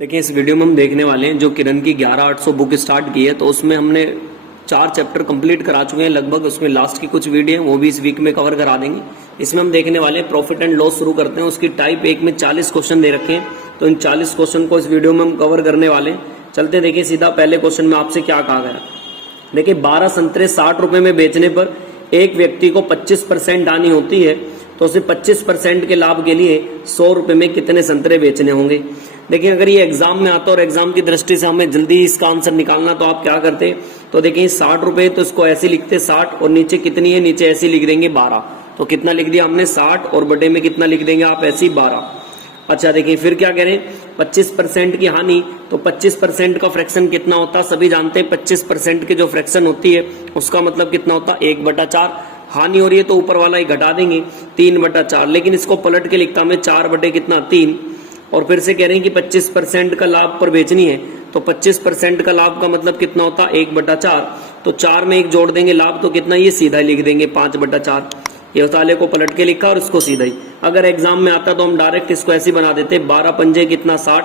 देखिए इस वीडियो में हम देखने वाले हैं जो किरण की 11800 बुक स्टार्ट की है, तो उसमें हमने 4 चैप्टर कंप्लीट करा चुके हैं लगभग। उसमें लास्ट की कुछ वीडियो हैं वो भी इस वीक में कवर करा देंगे। इसमें हम देखने वाले हैं प्रॉफिट एंड लॉस शुरू करते हैं। उसकी टाइप 1 में 40 क्वेश्चन दे रखे हैं, तो इन 40 क्वेश्चन को इस वीडियो में हम कवर करने वाले हैं। चलते देखिए सीधा पहले क्वेश्चन में आपसे क्या कहा गया। देखिए 12 संतरे 60 रुपए में बेचने पर एक व्यक्ति को 25% हानि होती है, तो उसे 25% के लाभ के लिए 100 रुपए में कितने संतरे बेचने होंगे। देखिए अगर ये एग्जाम में आता और एग्जाम की दृष्टि से हमें जल्दी इसका आंसर निकालना, तो आप क्या करते, तो देखिए 60 रुपए, तो इसको ऐसे लिखते 60 और नीचे कितनी है, नीचे ऐसे लिख देंगे 12। तो कितना लिख दिया हमने 60 और बटे में कितना लिख देंगे आप ऐसे 12। अच्छा देखिए फिर क्या करें, 25% की हानि, तो 25% का फ्रैक्शन कितना होता है सभी जानते हैं। 25% की जो फ्रैक्शन होती है उसका मतलब कितना होता है 1/4। हानि हो रही है तो ऊपर वाला ही घटा देंगे 3/4, लेकिन इसको पलट के लिखता हमें 4 बटे कितना 3। और फिर से कह रहे हैं कि 25% का लाभ पर बेचनी है, तो 25% का लाभ का मतलब कितना होता है 1/4। तो 4 में 1 जोड़ देंगे लाभ, तो कितना ये सीधा ही लिख देंगे 5/4। ये ताले को पलट के लिखा और इसको सीधा ही। अगर एग्जाम में आता तो हम डायरेक्ट इसको ऐसे बना देते 12 पंजे कितना 60,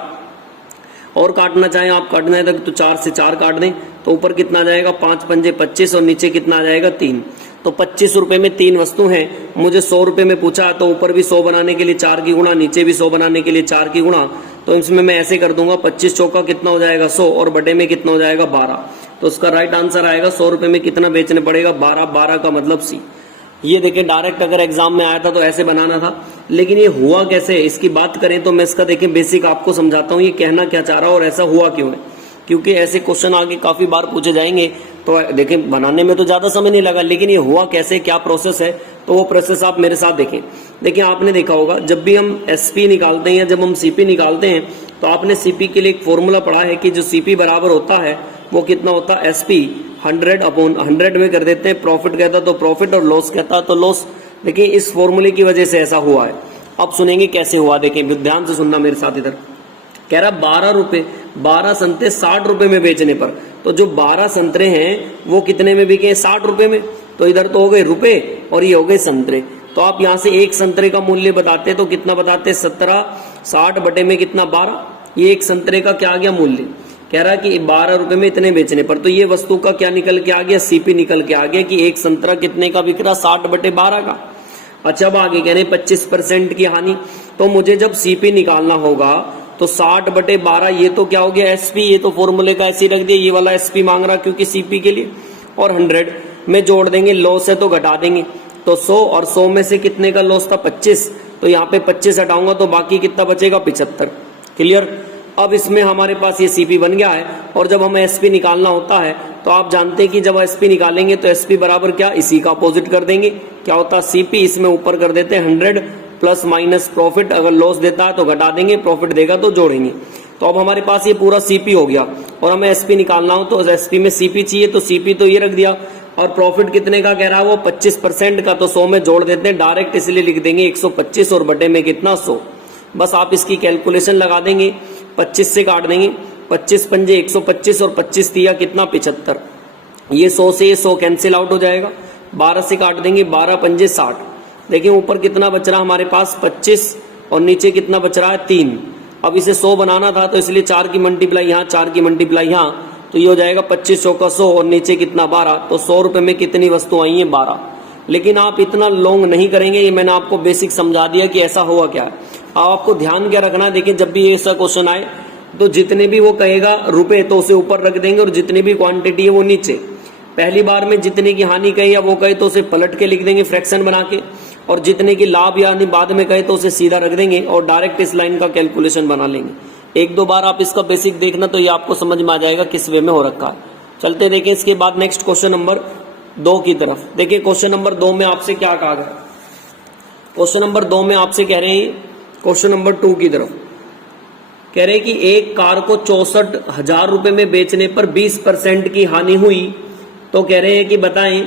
और काटना चाहें आप काटना है तो 4 से 4 काट दें, तो ऊपर कितना आ जाएगा 5 पंजे 25 और नीचे कितना आ जाएगा 3। तो 25 रुपए में 3 वस्तु हैं, मुझे 100 रुपए में पूछा, तो ऊपर भी 100 बनाने के लिए 4 की गुणा, नीचे भी 100 बनाने के लिए 4 की गुणा। तो इसमें मैं ऐसे कर दूंगा 25 चौका कितना हो जाएगा 100 और बटे में कितना हो जाएगा 12। तो उसका राइट आंसर आएगा 100 रुपए में कितना बेचने पड़ेगा 12। 12 का मतलब सी। ये देखिए डायरेक्ट अगर एग्जाम में आया था तो ऐसे बनाना था, लेकिन ये हुआ कैसे इसकी बात करें तो मैं इसका देखिए बेसिक आपको समझाता हूँ ये कहना क्या चाह रहा है और ऐसा हुआ क्यों है। क्योंकि ऐसे क्वेश्चन आगे काफी बार पूछे जाएंगे, तो देखिए बनाने में तो ज्यादा समय नहीं लगा, लेकिन ये हुआ कैसे, क्या प्रोसेस है, तो वो प्रोसेस आप मेरे साथ देखें। देखिए आपने देखा होगा जब भी हम एसपी निकालते हैं या जब हम सीपी निकालते हैं, तो आपने सीपी के लिए एक फॉर्मूला पढ़ा है कि जो सीपी बराबर होता है वो कितना होता है एसपी 100/100 में कर देते हैं। प्रॉफिट कहता तो प्रॉफिट और लॉस कहता तो लॉस। देखिए इस फॉर्मूले की वजह से ऐसा हुआ है। अब सुनेंगे कैसे हुआ, देखें ध्यान से सुनना मेरे साथ। इधर कह रहा 12 संतरे 60 रुपए में बेचने पर, तो जो 12 संतरे हैं वो कितने में बिके 60 रुपए में। तो इधर तो हो गए रुपए और ये हो गए संतरे। तो आप यहां से एक संतरे का मूल्य बताते तो कितना बताते 17, 60 बटे में कितना 12। ये एक संतरे का क्या आ गया मूल्य, कह रहा कि 12 रुपए में इतने बेचने पर। तो ये वस्तु का क्या निकल के आ गया, सीपी निकल के आ गया कि एक संतरा कितने का बिक रहा 60/12 का। अच्छा अब आगे कह रहे 25% की हानि, तो मुझे जब सीपी निकालना होगा तो 60/12 ये तो क्या हो गया एसपी, ये तो फॉर्मूले का ऐसे रख दिया, ये वाला एसपी मांग रहा क्योंकि सीपी के लिए। और 100 में जोड़ देंगे, लॉस है तो घटा देंगे, तो 100 और 100 में से कितने का लॉस था 25, तो यहाँ पे 25 हटाऊंगा तो बाकी कितना बचेगा 75। क्लियर। अब इसमें हमारे पास ये सीपी बन गया है, और जब हमें एसपी निकालना होता है तो आप जानते हैं कि जब एसपी निकालेंगे तो एसपी बराबर क्या, इसी का अपोजिट कर देंगे। क्या होता है सीपी, इसमें ऊपर कर देते हैं 100 प्लस माइनस प्रॉफिट। अगर लॉस देता है तो घटा देंगे, प्रॉफिट देगा तो जोड़ेंगे। तो अब हमारे पास ये पूरा सीपी हो गया, और हमें एसपी निकालना हो तो एसपी में सीपी चाहिए, तो सीपी तो ये रख दिया। और प्रॉफिट कितने का कह रहा है वो 25% का, तो 100 में जोड़ देते हैं डायरेक्ट, इसलिए लिख देंगे 125 और बटे में कितना 100। बस आप इसकी कैलकुलेशन लगा देंगे, 25 से काट देंगे, 25 पंजे 125 और 25 दिया कितना 75। ये 100 से ये 100 कैंसिल आउट हो जाएगा, 12 से काट देंगे 12 पंजे 60। देखिए ऊपर कितना बच रहा हमारे पास 25 और नीचे कितना बच रहा है 3। अब इसे 100 बनाना था तो इसलिए 4 की मल्टीप्लाई यहाँ, 4 की मल्टीप्लाई यहाँ, तो ये हो जाएगा 25 चौका 100 और नीचे कितना 12। तो 100 रुपए में कितनी वस्तु आई है 12। लेकिन आप इतना लॉन्ग नहीं करेंगे, ये मैंने आपको बेसिक समझा दिया कि ऐसा हुआ क्या है। आपको ध्यान क्या रखना है, देखिए जब भी ऐसा क्वेश्चन आए तो जितने भी वो कहेगा रुपए तो उसे ऊपर रख देंगे, और जितनी भी क्वांटिटी है वो नीचे। पहली बार में जितने की हानि कहे या वो कहे तो उसे पलट के लिख देंगे फ्रैक्शन बना के, और जितने की लाभ या बाद में कहे तो उसे सीधा रख देंगे और डायरेक्ट इस लाइन का कैलकुलेशन बना लेंगे। 1-2 बार आप इसका बेसिक देखना तो ये आपको समझ में आ जाएगा किस वे में हो रखा है। चलते देखें इसके बाद नेक्स्ट क्वेश्चन नंबर 2 की तरफ। देखिए क्वेश्चन नंबर 2 में आपसे क्या कहा गया। क्वेश्चन नंबर 2 में आपसे कह रहे हैं क्वेश्चन नंबर 2 की तरफ, कह रहे हैं कि एक कार को 64,000 रुपए में बेचने पर 20% की हानि हुई, तो कह रहे हैं कि बताएं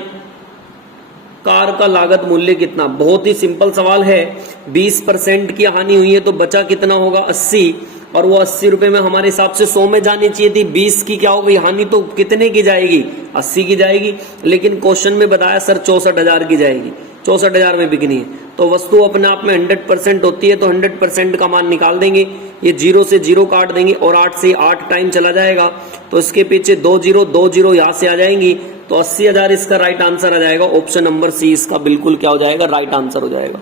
कार का लागत मूल्य कितना। बहुत ही सिंपल सवाल है, 20% की हानि हुई है तो बचा कितना होगा 80, और वो 80 रुपए में हमारे हिसाब से 100 में जानी चाहिए थी। 20 की क्या हो गई हानि, तो कितने की जाएगी 80 की जाएगी, लेकिन क्वेश्चन में बताया सर 64,000 की जाएगी, 64,000 में बिकनी है। तो वस्तु अपने आप में 100% होती है, तो 100% का मान निकाल देंगे ये 0 से 0 काट देंगे और 8 से 8 टाइम चला जाएगा, तो इसके पीछे 2 0 यहाँ से आ जाएंगी, तो 80,000 इसका राइट आंसर आ जाएगा। ऑप्शन नंबर सी इसका बिल्कुल क्या हो जाएगा, राइट आंसर हो जाएगा।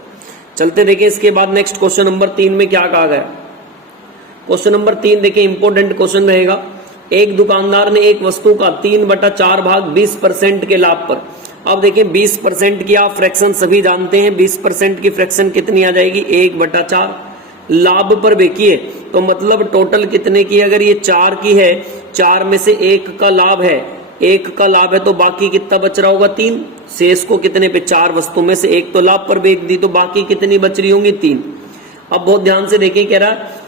चलते देखिए इसके बाद नेक्स्ट क्वेश्चन नंबर 3 में क्या कहा गया। क्वेश्चन नंबर 3 देखिए इंपॉर्टेंट क्वेश्चन रहेगा। एक दुकानदार ने एक वस्तु का 3/4 भाग 20% के लाभ पर, अब देखिए 20% की आप फ्रैक्शन सभी जानते हैं, 20% की फ्रैक्शन कितनी आ जाएगी, 1/4 लाभ पर बेची है, तो मतलब टोटल कितने की, अगर ये 4 की है, 4 में से 1 का लाभ है, 1 का लाभ है, तो बाकी कितना बच रहा होगा, 3। शेष को कितने पे, 4 वस्तु में से 1 तो लाभ पर बेच दी, तो बाकी कितनी बच रही होंगी, 3। अब बहुत ध्यान से देखिए, कह रहा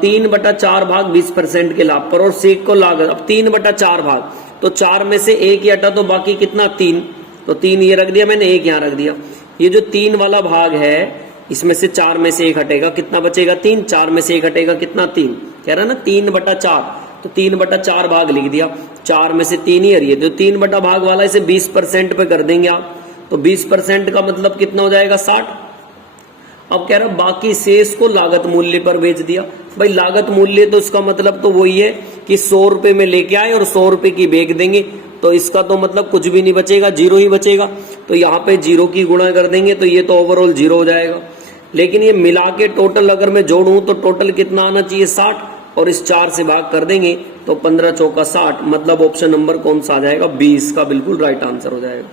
3/4 भाग 20% के लाभ पर और शेष को लागत, अब 3/4 भाग, तो 4 में से 1 ही हटा, तो बाकी कितना, 3, तो 3 ये रख दिया मैंने, 1 यहाँ रख दिया। ये जो 3 वाला भाग है, इसमें से 4 में से 1 हटेगा, कितना बचेगा, 3, 4 में से 1 हटेगा, कितना, 3, कह रहा ना 3/4, तो 3/4 भाग लिख दिया, 4 में से 3 ही हरिए, तो 3 बटा भाग वाला इसे 20% पे कर देंगे आप, तो 20% का मतलब कितना हो जाएगा, 60। अब कह रहा बाकी शेष को लागत मूल्य पर बेच दिया। भाई लागत मूल्य तो इसका मतलब तो वही है कि 100 रुपए में लेके आए और 100 रुपए की बेच देंगे, तो इसका तो मतलब कुछ भी नहीं बचेगा, 0 ही बचेगा, तो यहाँ पे 0 की गुणा कर देंगे, तो ये तो ओवरऑल 0 हो जाएगा। लेकिन ये मिला के टोटल अगर मैं जोड़ूं तो टोटल कितना आना चाहिए, 60, और इस 4 से भाग कर देंगे तो 15 चौका 60, मतलब ऑप्शन नंबर कौन सा आ जाएगा, 20 का बिल्कुल राइट आंसर हो जाएगा।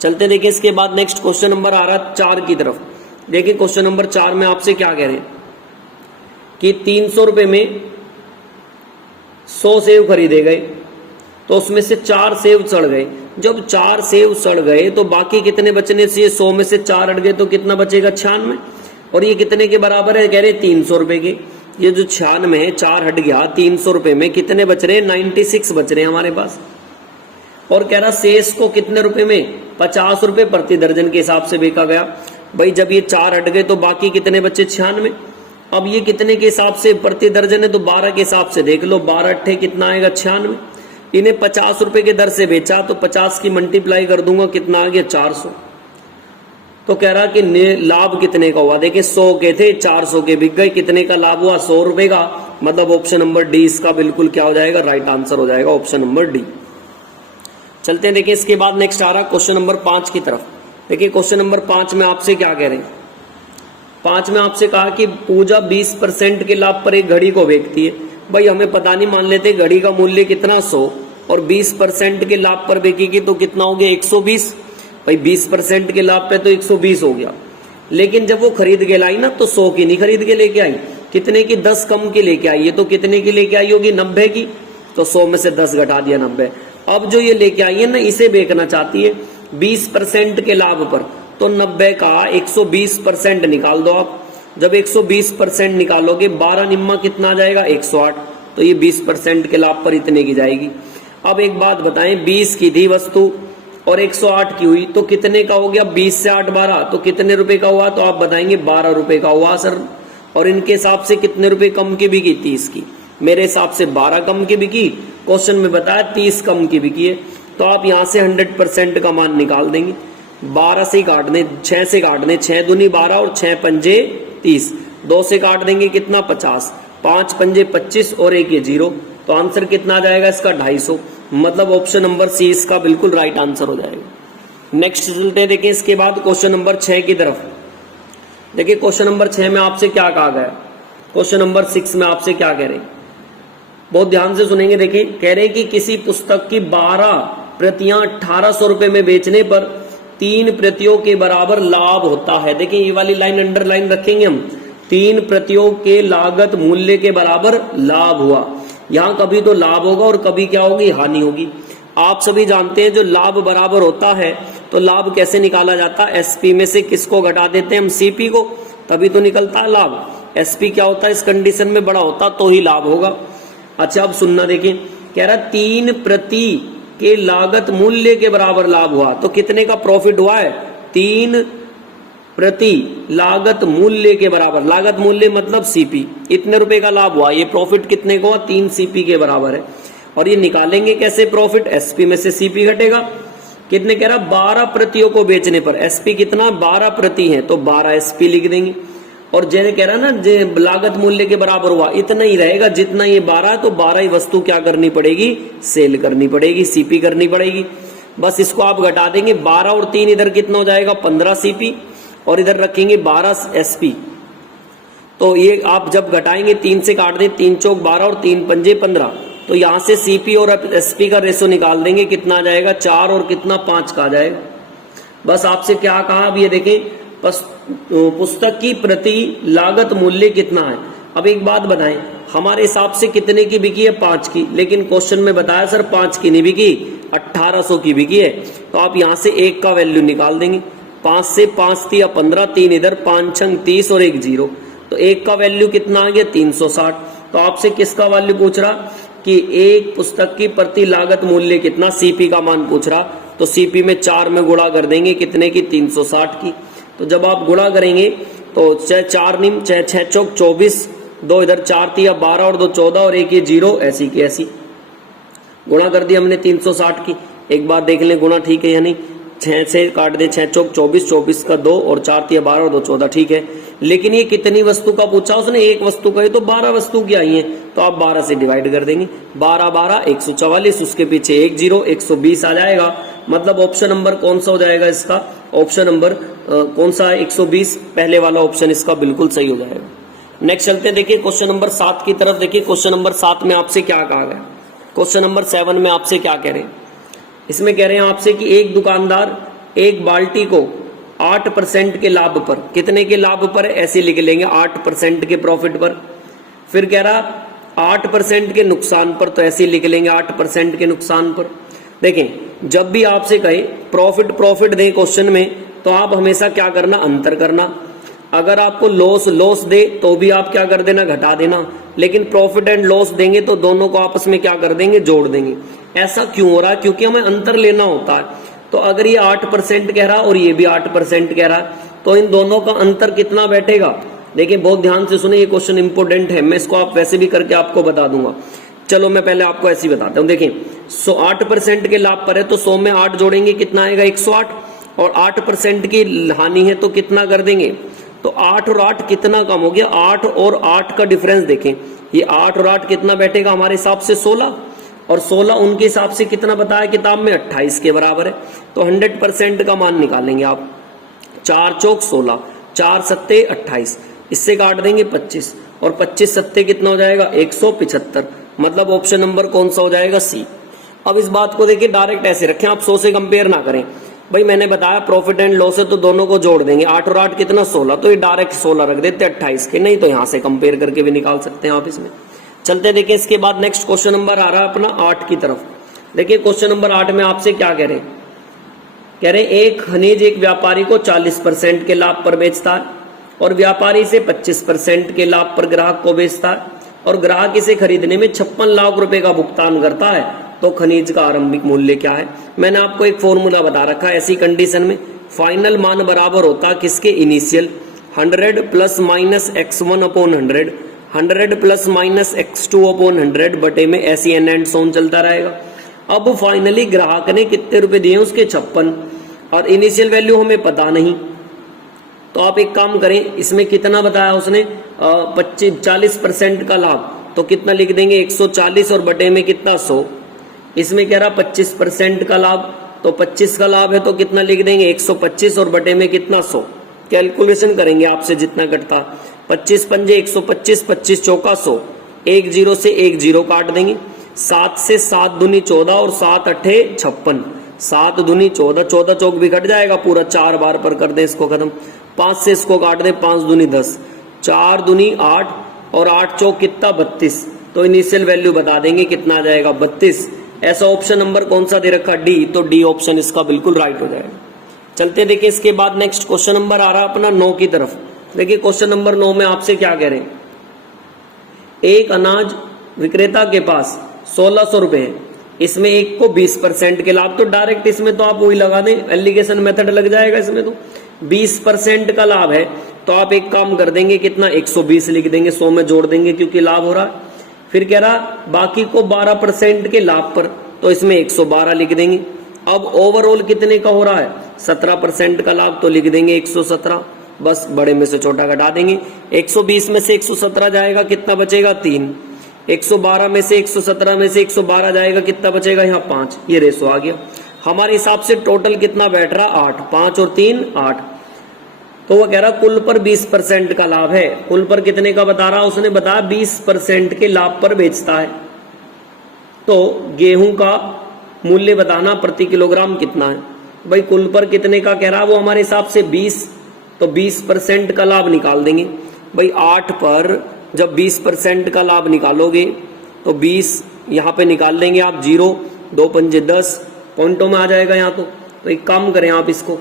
चलते देखिए इसके बाद नेक्स्ट क्वेश्चन नंबर आ रहा है 4 की तरफ। देखिए क्वेश्चन नंबर 4 में आपसे क्या कह रहे हैं कि 300 रुपए में 100 सेव खरीदे गए, तो उसमें से 4 सेव सड़ गए। जब 4 सेव सड़ गए तो बाकी कितने बचने चाहिए, 100 में से 4 हट गए तो कितना बचेगा, 96, और ये कितने के बराबर है, कह रहे 300 रुपए के। ये जो 96 है, 4 हट गया, 300 रुपए में कितने बच रहे, 96 बच रहे हैं हमारे पास। और कह रहा शेष को कितने रुपए में, 50 रुपए प्रति दर्जन के हिसाब से बेचा गया। भाई जब ये 4 हट गए तो बाकी कितने बचे, 96। अब ये कितने के हिसाब से प्रति दर्जन है, तो 12 के हिसाब से देख लो, 12 अट्ठे कितना आएगा, 96। इन्हें 50 रुपए के दर से बेचा, तो 50 की मल्टीप्लाई कर दूंगा, कितना आ गया, 400। तो कह रहा कि लाभ कितने का हुआ, देखिए 100 के थे, 400 के बिक गए, कितने का लाभ हुआ, 100 रुपए का, मतलब ऑप्शन नंबर डी इसका बिल्कुल क्या हो जाएगा, राइट आंसर हो जाएगा, ऑप्शन नंबर डी। चलते हैं देखिए इसके बाद नेक्स्ट आ रहा क्वेश्चन नंबर 5 की तरफ। देखिए क्वेश्चन नंबर 5 में आपसे क्या कह रहे हैं, 5 में आपसे कहा कि पूजा 20% के लाभ पर एक घड़ी को बेचती है। भाई हमें पता नहीं, मान लेते घड़ी का मूल्य कितना, 100, और 20% के लाभ पर बेचेगी तो कितना हो गया, 120। भाई 20% के लाभ पे तो 120 हो गया, लेकिन जब वो खरीद के लाई ना तो 100 की नहीं खरीद के लेके आई, कितने की, 10 कम की लेके आई है, तो कितने की लेके आई होगी, 90 की, तो 100 में से 10 घटा दिया, 90। अब जो ये लेके आई है ना, इसे बेचना चाहती है 20% के लाभ पर, तो 90 का 120% निकाल दो आप। जब 120% निकालोगे, 12 निम्मा कितना आ जाएगा, 108, तो ये 20% के लाभ पर इतने की जाएगी। अब एक बात बताएं, 20 की थी वस्तु और 108 की हुई, तो कितने का हो गया, 20 से 8 12, तो कितने रुपए का हुआ, तो आप बताएंगे 12 रुपए का हुआ सर। और इनके हिसाब से कितने रुपए कम की बिकी थी इसकी, मेरे हिसाब से 12 कम की बिकी, क्वेश्चन में बताया 30 कम की बिकी है, तो आप यहां से 100% का मान निकाल देंगे। 12 से काट दें, 6 से काट दें, 6 दूनी 12 और 6 पंजे 30, 2 से काट देंगे कितना, 50, 5 पंजे 25 और 1 ये 0, तो आंसर कितना आ जाएगा इसका, 250, मतलब ऑप्शन नंबर सी इसका बिल्कुल राइट आंसर हो जाएगा। नेक्स्ट चलते देखिए इसके बाद क्वेश्चन नंबर 6 की तरफ। देखिए क्वेश्चन नंबर 6 में आपसे क्या कहा गया, क्वेश्चन नंबर 6 में आपसे क्या कह रहे हैं, बहुत ध्यान से सुनेंगे। देखिए कह रहे हैं कि किसी पुस्तक की 12 प्रतियां 1800 रुपए में बेचने पर 3 प्रतियों के बराबर लाभ होता है। देखिए ये वाली लाइन अंडरलाइन रखेंगे हम, 3 प्रतियों के लागत मूल्य के बराबर लाभ हुआ। यहाँ कभी तो लाभ होगा और कभी क्या होगी, हानि होगी। आप सभी जानते हैं जो लाभ बराबर होता है तो लाभ कैसे निकाला जाता है, एसपी में से किसको घटा देते हैं हम, सीपी को, तभी तो निकलता है लाभ। एसपी क्या होता है, इस कंडीशन में बड़ा होता तो ही लाभ होगा। अच्छा अब सुनना, देखिए कह रहा 3 प्रति के लागत मूल्य के बराबर लाभ हुआ, तो कितने का प्रॉफिट हुआ है, 3 प्रति लागत मूल्य के बराबर, लागत मूल्य मतलब सीपी, इतने रुपए का लाभ हुआ, ये प्रॉफिट कितने को हुआ, 3 सीपी के बराबर है। और ये निकालेंगे कैसे प्रॉफिट, एसपी में से सीपी घटेगा, कितने कह रहा 12 प्रतियों को बेचने पर, एसपी कितना 12 प्रति है तो 12 एसपी लिख देंगे। और जैसे कह रहा ना जे लागत मूल्य के बराबर हुआ, इतना ही रहेगा जितना ये 12 है, तो 12 ही वस्तु क्या करनी पड़ेगी, सेल करनी पड़ेगी, सीपी करनी पड़ेगी। बस इसको आप घटा देंगे, 12 और 3 इधर कितना हो जाएगा 15 सीपी, और इधर रखेंगे 12 एसपी। तो ये आप जब घटाएंगे 3 से काट दें, 3 चौक 12 और 3 पंजे 15, तो यहां से सीपी और एसपी का रेशो निकाल देंगे, कितना आ जाएगा 4 और कितना 5 का आ जाएगा। बस आपसे क्या कहा, अब ये देखें पुस्तक की प्रति लागत मूल्य कितना है। अब एक बात बताएं, हमारे हिसाब से कितने की बिकी है 5 की, लेकिन क्वेश्चन में बताया सर 5 की नहीं बिकी, 1800 की बिकी है। तो आप यहां से 1 का वैल्यू निकाल देंगे, 5 से 5 3 15, 3 इधर 5 6 30 और 1 0, तो 1 का वैल्यू कितना आ गया 360। तो आपसे किसका वैल्यू पूछ रहा कि एक पुस्तक की प्रति लागत मूल्य कितना, सीपी का मान पूछ रहा। तो सीपी में 4 में गुणा कर देंगे, कितने की 360 की। तो जब आप गुणा करेंगे तो चाहे 4 निम चाहे 6 चौक 24, 2 इधर 4 3 12 और 2 14 और 1 ये 0, ऐसी की ऐसी गुणा कर दी हमने 360 की। एक बार देख लें गुणा ठीक है या नहीं, 6 से काट दें, 6 चौक 24, 24 का 2 और 4 3 12 और 2 14, ठीक है। लेकिन ये कितनी वस्तु का पूछा उसने, एक वस्तु का, ये तो 12 वस्तु की आई है, तो आप 12 से डिवाइड कर देंगे, 12 12 144, उसके पीछे 1 0, 120 आ जाएगा। मतलब ऑप्शन नंबर कौन सा हो जाएगा इसका, ऑप्शन नंबर कौन सा है 120, पहले वाला ऑप्शन इसका बिल्कुल सही हो जाएगा। नेक्स्ट चलते हैं, देखिए क्वेश्चन नंबर 7 की तरफ। देखिए क्वेश्चन नंबर 7 में आपसे क्या कहा गया, क्वेश्चन नंबर 7 में आपसे क्या कह रहे हैं, इसमें कह रहे हैं आपसे कि एक दुकानदार एक बाल्टी को 8% के लाभ पर, कितने के लाभ पर, ऐसे लिख लेंगे 8% के प्रॉफिट पर। फिर कह रहा 8% के नुकसान पर, तो ऐसे लिख लेंगे 8% के नुकसान पर। देखें जब भी आपसे कहे प्रॉफिट दे क्वेश्चन में, तो आप हमेशा क्या करना, अंतर करना। अगर आपको लॉस दे तो भी आप क्या कर देना, घटा देना। लेकिन प्रॉफिट एंड लॉस देंगे तो दोनों को आपस में क्या कर देंगे, जोड़ देंगे। ऐसा क्यों हो रहा है, क्योंकि हमें अंतर लेना होता है। तो अगर ये 8% कह रहा और ये भी 8% कह रहा है, तो इन दोनों का अंतर कितना बैठेगा। देखिए बहुत ध्यान से सुने, ये क्वेश्चन इंपोर्टेंट है, मैं इसको आप वैसे भी करके आपको बता दूंगा। चलो मैं पहले आपको ऐसे ही बताता हूँ। देखिए 8% के लाभ पर है, तो 100 में 8 जोड़ेंगे, कितना आएगा 108, और 8% की हानि है तो कितना कर देंगे, तो 8 और 8 कितना कम हो गया, 8 और 8 का डिफरेंस देखें, ये 8 और 8 कितना बैठेगा हमारे हिसाब से 16, और 16 उनके हिसाब से कितना बताया किताब में 28 के बराबर है। तो 100% का मान निकालेंगे आप, 4 चौक 16, 4 सत्ते 28, इससे काट देंगे 25, और 25 सत्ते कितना हो जाएगा 175। मतलब ऑप्शन नंबर कौन सा हो जाएगा, सी। अब इस बात को देखिए डायरेक्ट ऐसे रखें, आप 100 से कंपेयर ना करें। भाई मैंने बताया प्रॉफिट एंड लॉस है तो दोनों को जोड़ देंगे, 8 और 8 कितना 16, तो ये डायरेक्ट 16 रख देते 28 के, नहीं तो यहां से कंपेयर करके भी निकाल सकते हैं आप इसमें। चलते देखिए इसके बाद नेक्स्ट क्वेश्चन नंबर आ रहा है अपना 8 की तरफ। देखिए क्वेश्चन नंबर 8 में आपसे क्या कह रहे हैं, कह रहे एक खनिज एक व्यापारी को 40% के लाभ पर बेचता है, और व्यापारी से 25% के लाभ पर ग्राहक को बेचता है, और ग्राहक इसे खरीदने में 56 लाख रुपए का भुगतान करता है, तो खनिज का आरंभिक मूल्य क्या है। मैंने आपको एक फॉर्मूला बता रखा है, ऐसी कंडीशन में फाइनल मान बराबर होता है किसके, initial, 100 plus minus x1 upon 100, 100 plus minus x2 upon 100 बटे में ऐसी एंड सोन चलता रहेगा। अब फाइनली ग्राहक ने कितने रुपए दिए, उसके 56, और इनिशियल वैल्यू हमें पता नहीं। तो आप एक काम करें, इसमें कितना बताया उसने 40% का लाभ, तो कितना लिख देंगे 140, और बटे में कितना 100। इसमें कह रहा 25% का लाभ, तो 25 का लाभ है तो कितना लिख देंगे 125, और बटे में कितना 100। कैलकुलेशन करेंगे आपसे जितना कटता, 25 पंजे 125, 25 चौका 100, 1 0 से 1 0 काट देंगे, 7 से 7 दूनी 14, और 7 अठे 56, 7 दूनी 14, 14 चौक भी कट जाएगा पूरा, 4 बार पर कर दे इसको खत्म, 5 से इसको काट दे, 5 दूनी 10, 4 दूनी 8, और 8 चौक कितना 32। तो इनिशियल वैल्यू बता देंगे कितना आ जाएगा 32। ऐसा ऑप्शन नंबर कौन सा दे रखा, डी, तो डी ऑप्शन इसका बिल्कुल राइट हो जाएगा। चलते देखिए इसके बाद नेक्स्ट क्वेश्चन नंबर आ रहा अपना 9 की तरफ। देखिए क्वेश्चन नंबर 9 में आपसे क्या कह रहे हैं, एक अनाज विक्रेता के पास 1600 रुपए है, इसमें एक को 20% के लाभ, तो डायरेक्ट इसमें तो आप वही लगा दें, एलिगेशन मेथड लग जाएगा इसमें, तो 20% का लाभ है, तो आप एक काम कर देंगे कितना 120 लिख देंगे, 100 में जोड़ देंगे क्योंकि लाभ हो रहा है। फिर कह रहा बाकी को 12% के लाभ पर, तो इसमें 112 लिख देंगे। अब ओवरऑल कितने का हो रहा है 17% का लाभ, तो लिख देंगे 117। बस बड़े में से छोटा घटा देंगे। 120 में से 117 जाएगा, कितना बचेगा 3। 112 में से 117 में से 112 जाएगा, कितना बचेगा यहाँ 5। ये रेशो आ गया। हमारे हिसाब से टोटल कितना बैठ रहा 8, 5 और 3 8। तो वो कह रहा कुल पर 20% का लाभ है। कुल पर कितने का बता रहा, उसने बताया 20% के लाभ पर बेचता है। तो गेहूं का मूल्य बताना प्रति किलोग्राम कितना है। भाई कुल पर कितने का कह रहा है वो हमारे हिसाब से 20, तो 20% का लाभ निकाल देंगे। भाई 8 पर जब 20% का लाभ निकालोगे तो 20 यहाँ पे निकाल लेंगे आप, 0 2 पंजे 10 पॉइंटों में आ जाएगा यहाँ। तो एक काम करें आप, इसको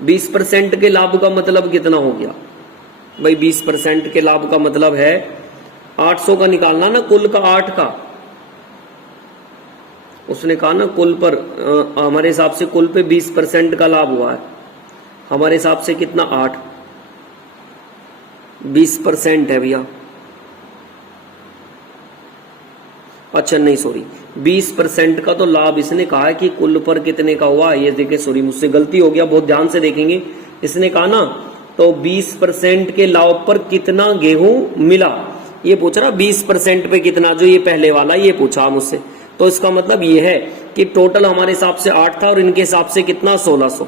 20% के लाभ का मतलब कितना हो गया भाई, 20% के लाभ का मतलब है 800 का निकालना ना, कुल का 8 का। उसने कहा ना कुल पर हमारे हिसाब से कुल पे 20% का लाभ हुआ है। हमारे हिसाब से कितना 8, 20% है भैया। अच्छा नहीं सॉरी, 20% का तो लाभ इसने कहा है कि कुल पर कितने का हुआ। ये देखिए सॉरी मुझसे गलती हो गया, बहुत ध्यान से देखेंगे। इसने कहा ना तो 20% के लाभ पर कितना गेहूं मिला, ये पूछ रहा 20% पे कितना, जो ये पहले वाला ये पूछा मुझसे। तो इसका मतलब ये है कि टोटल हमारे हिसाब से 8 था और इनके हिसाब से कितना 1600।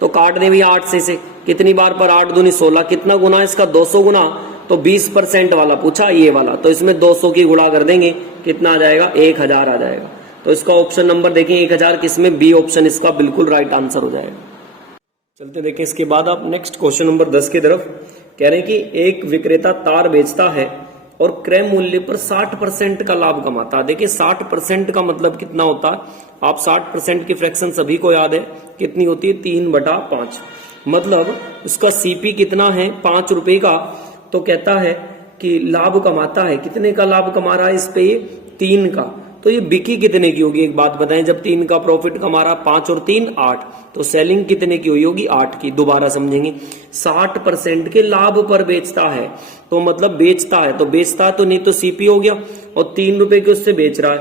तो काट दे भैया 8 से कितनी बार पर 8 दूनी 16, कितना गुना है इसका 200 गुना। तो 20% वाला पूछा ये वाला, तो इसमें 200 की गुणा कर देंगे, कितना आ जाएगा 1000 आ जाएगा। तो इसका ऑप्शन नंबर देखें 1000 किसमें, बी ऑप्शन इसका बिल्कुल राइट आंसर हो जाएगा। चलते देखें इसके बाद आप नेक्स्ट क्वेश्चन नंबर 10 की तरफ। कह रहे हैं कि एक विक्रेता तार बेचता है और क्रय मूल्य पर 60% का लाभ कमाता है। देखिए 60% का मतलब कितना होता है, आप 60% की फ्रैक्शन सभी को याद है, कितनी होती है 3/5। मतलब उसका सीपी कितना है 5 रुपए का। तो कहता है कि लाभ कमाता है, कितने का लाभ कमा रहा है इस पे, ये 3 का। तो ये बिकी कितने की होगी एक बात बताएं, जब 3 का प्रॉफिट कमा रहा 5 और 3 8, तो सेलिंग कितने की हुई होगी 8 की। दोबारा समझेंगे, 60% के लाभ पर बेचता है, तो मतलब बेचता है, तो बेचता है तो नहीं तो सीपी हो गया, और 3 रुपए के उससे बेच रहा है,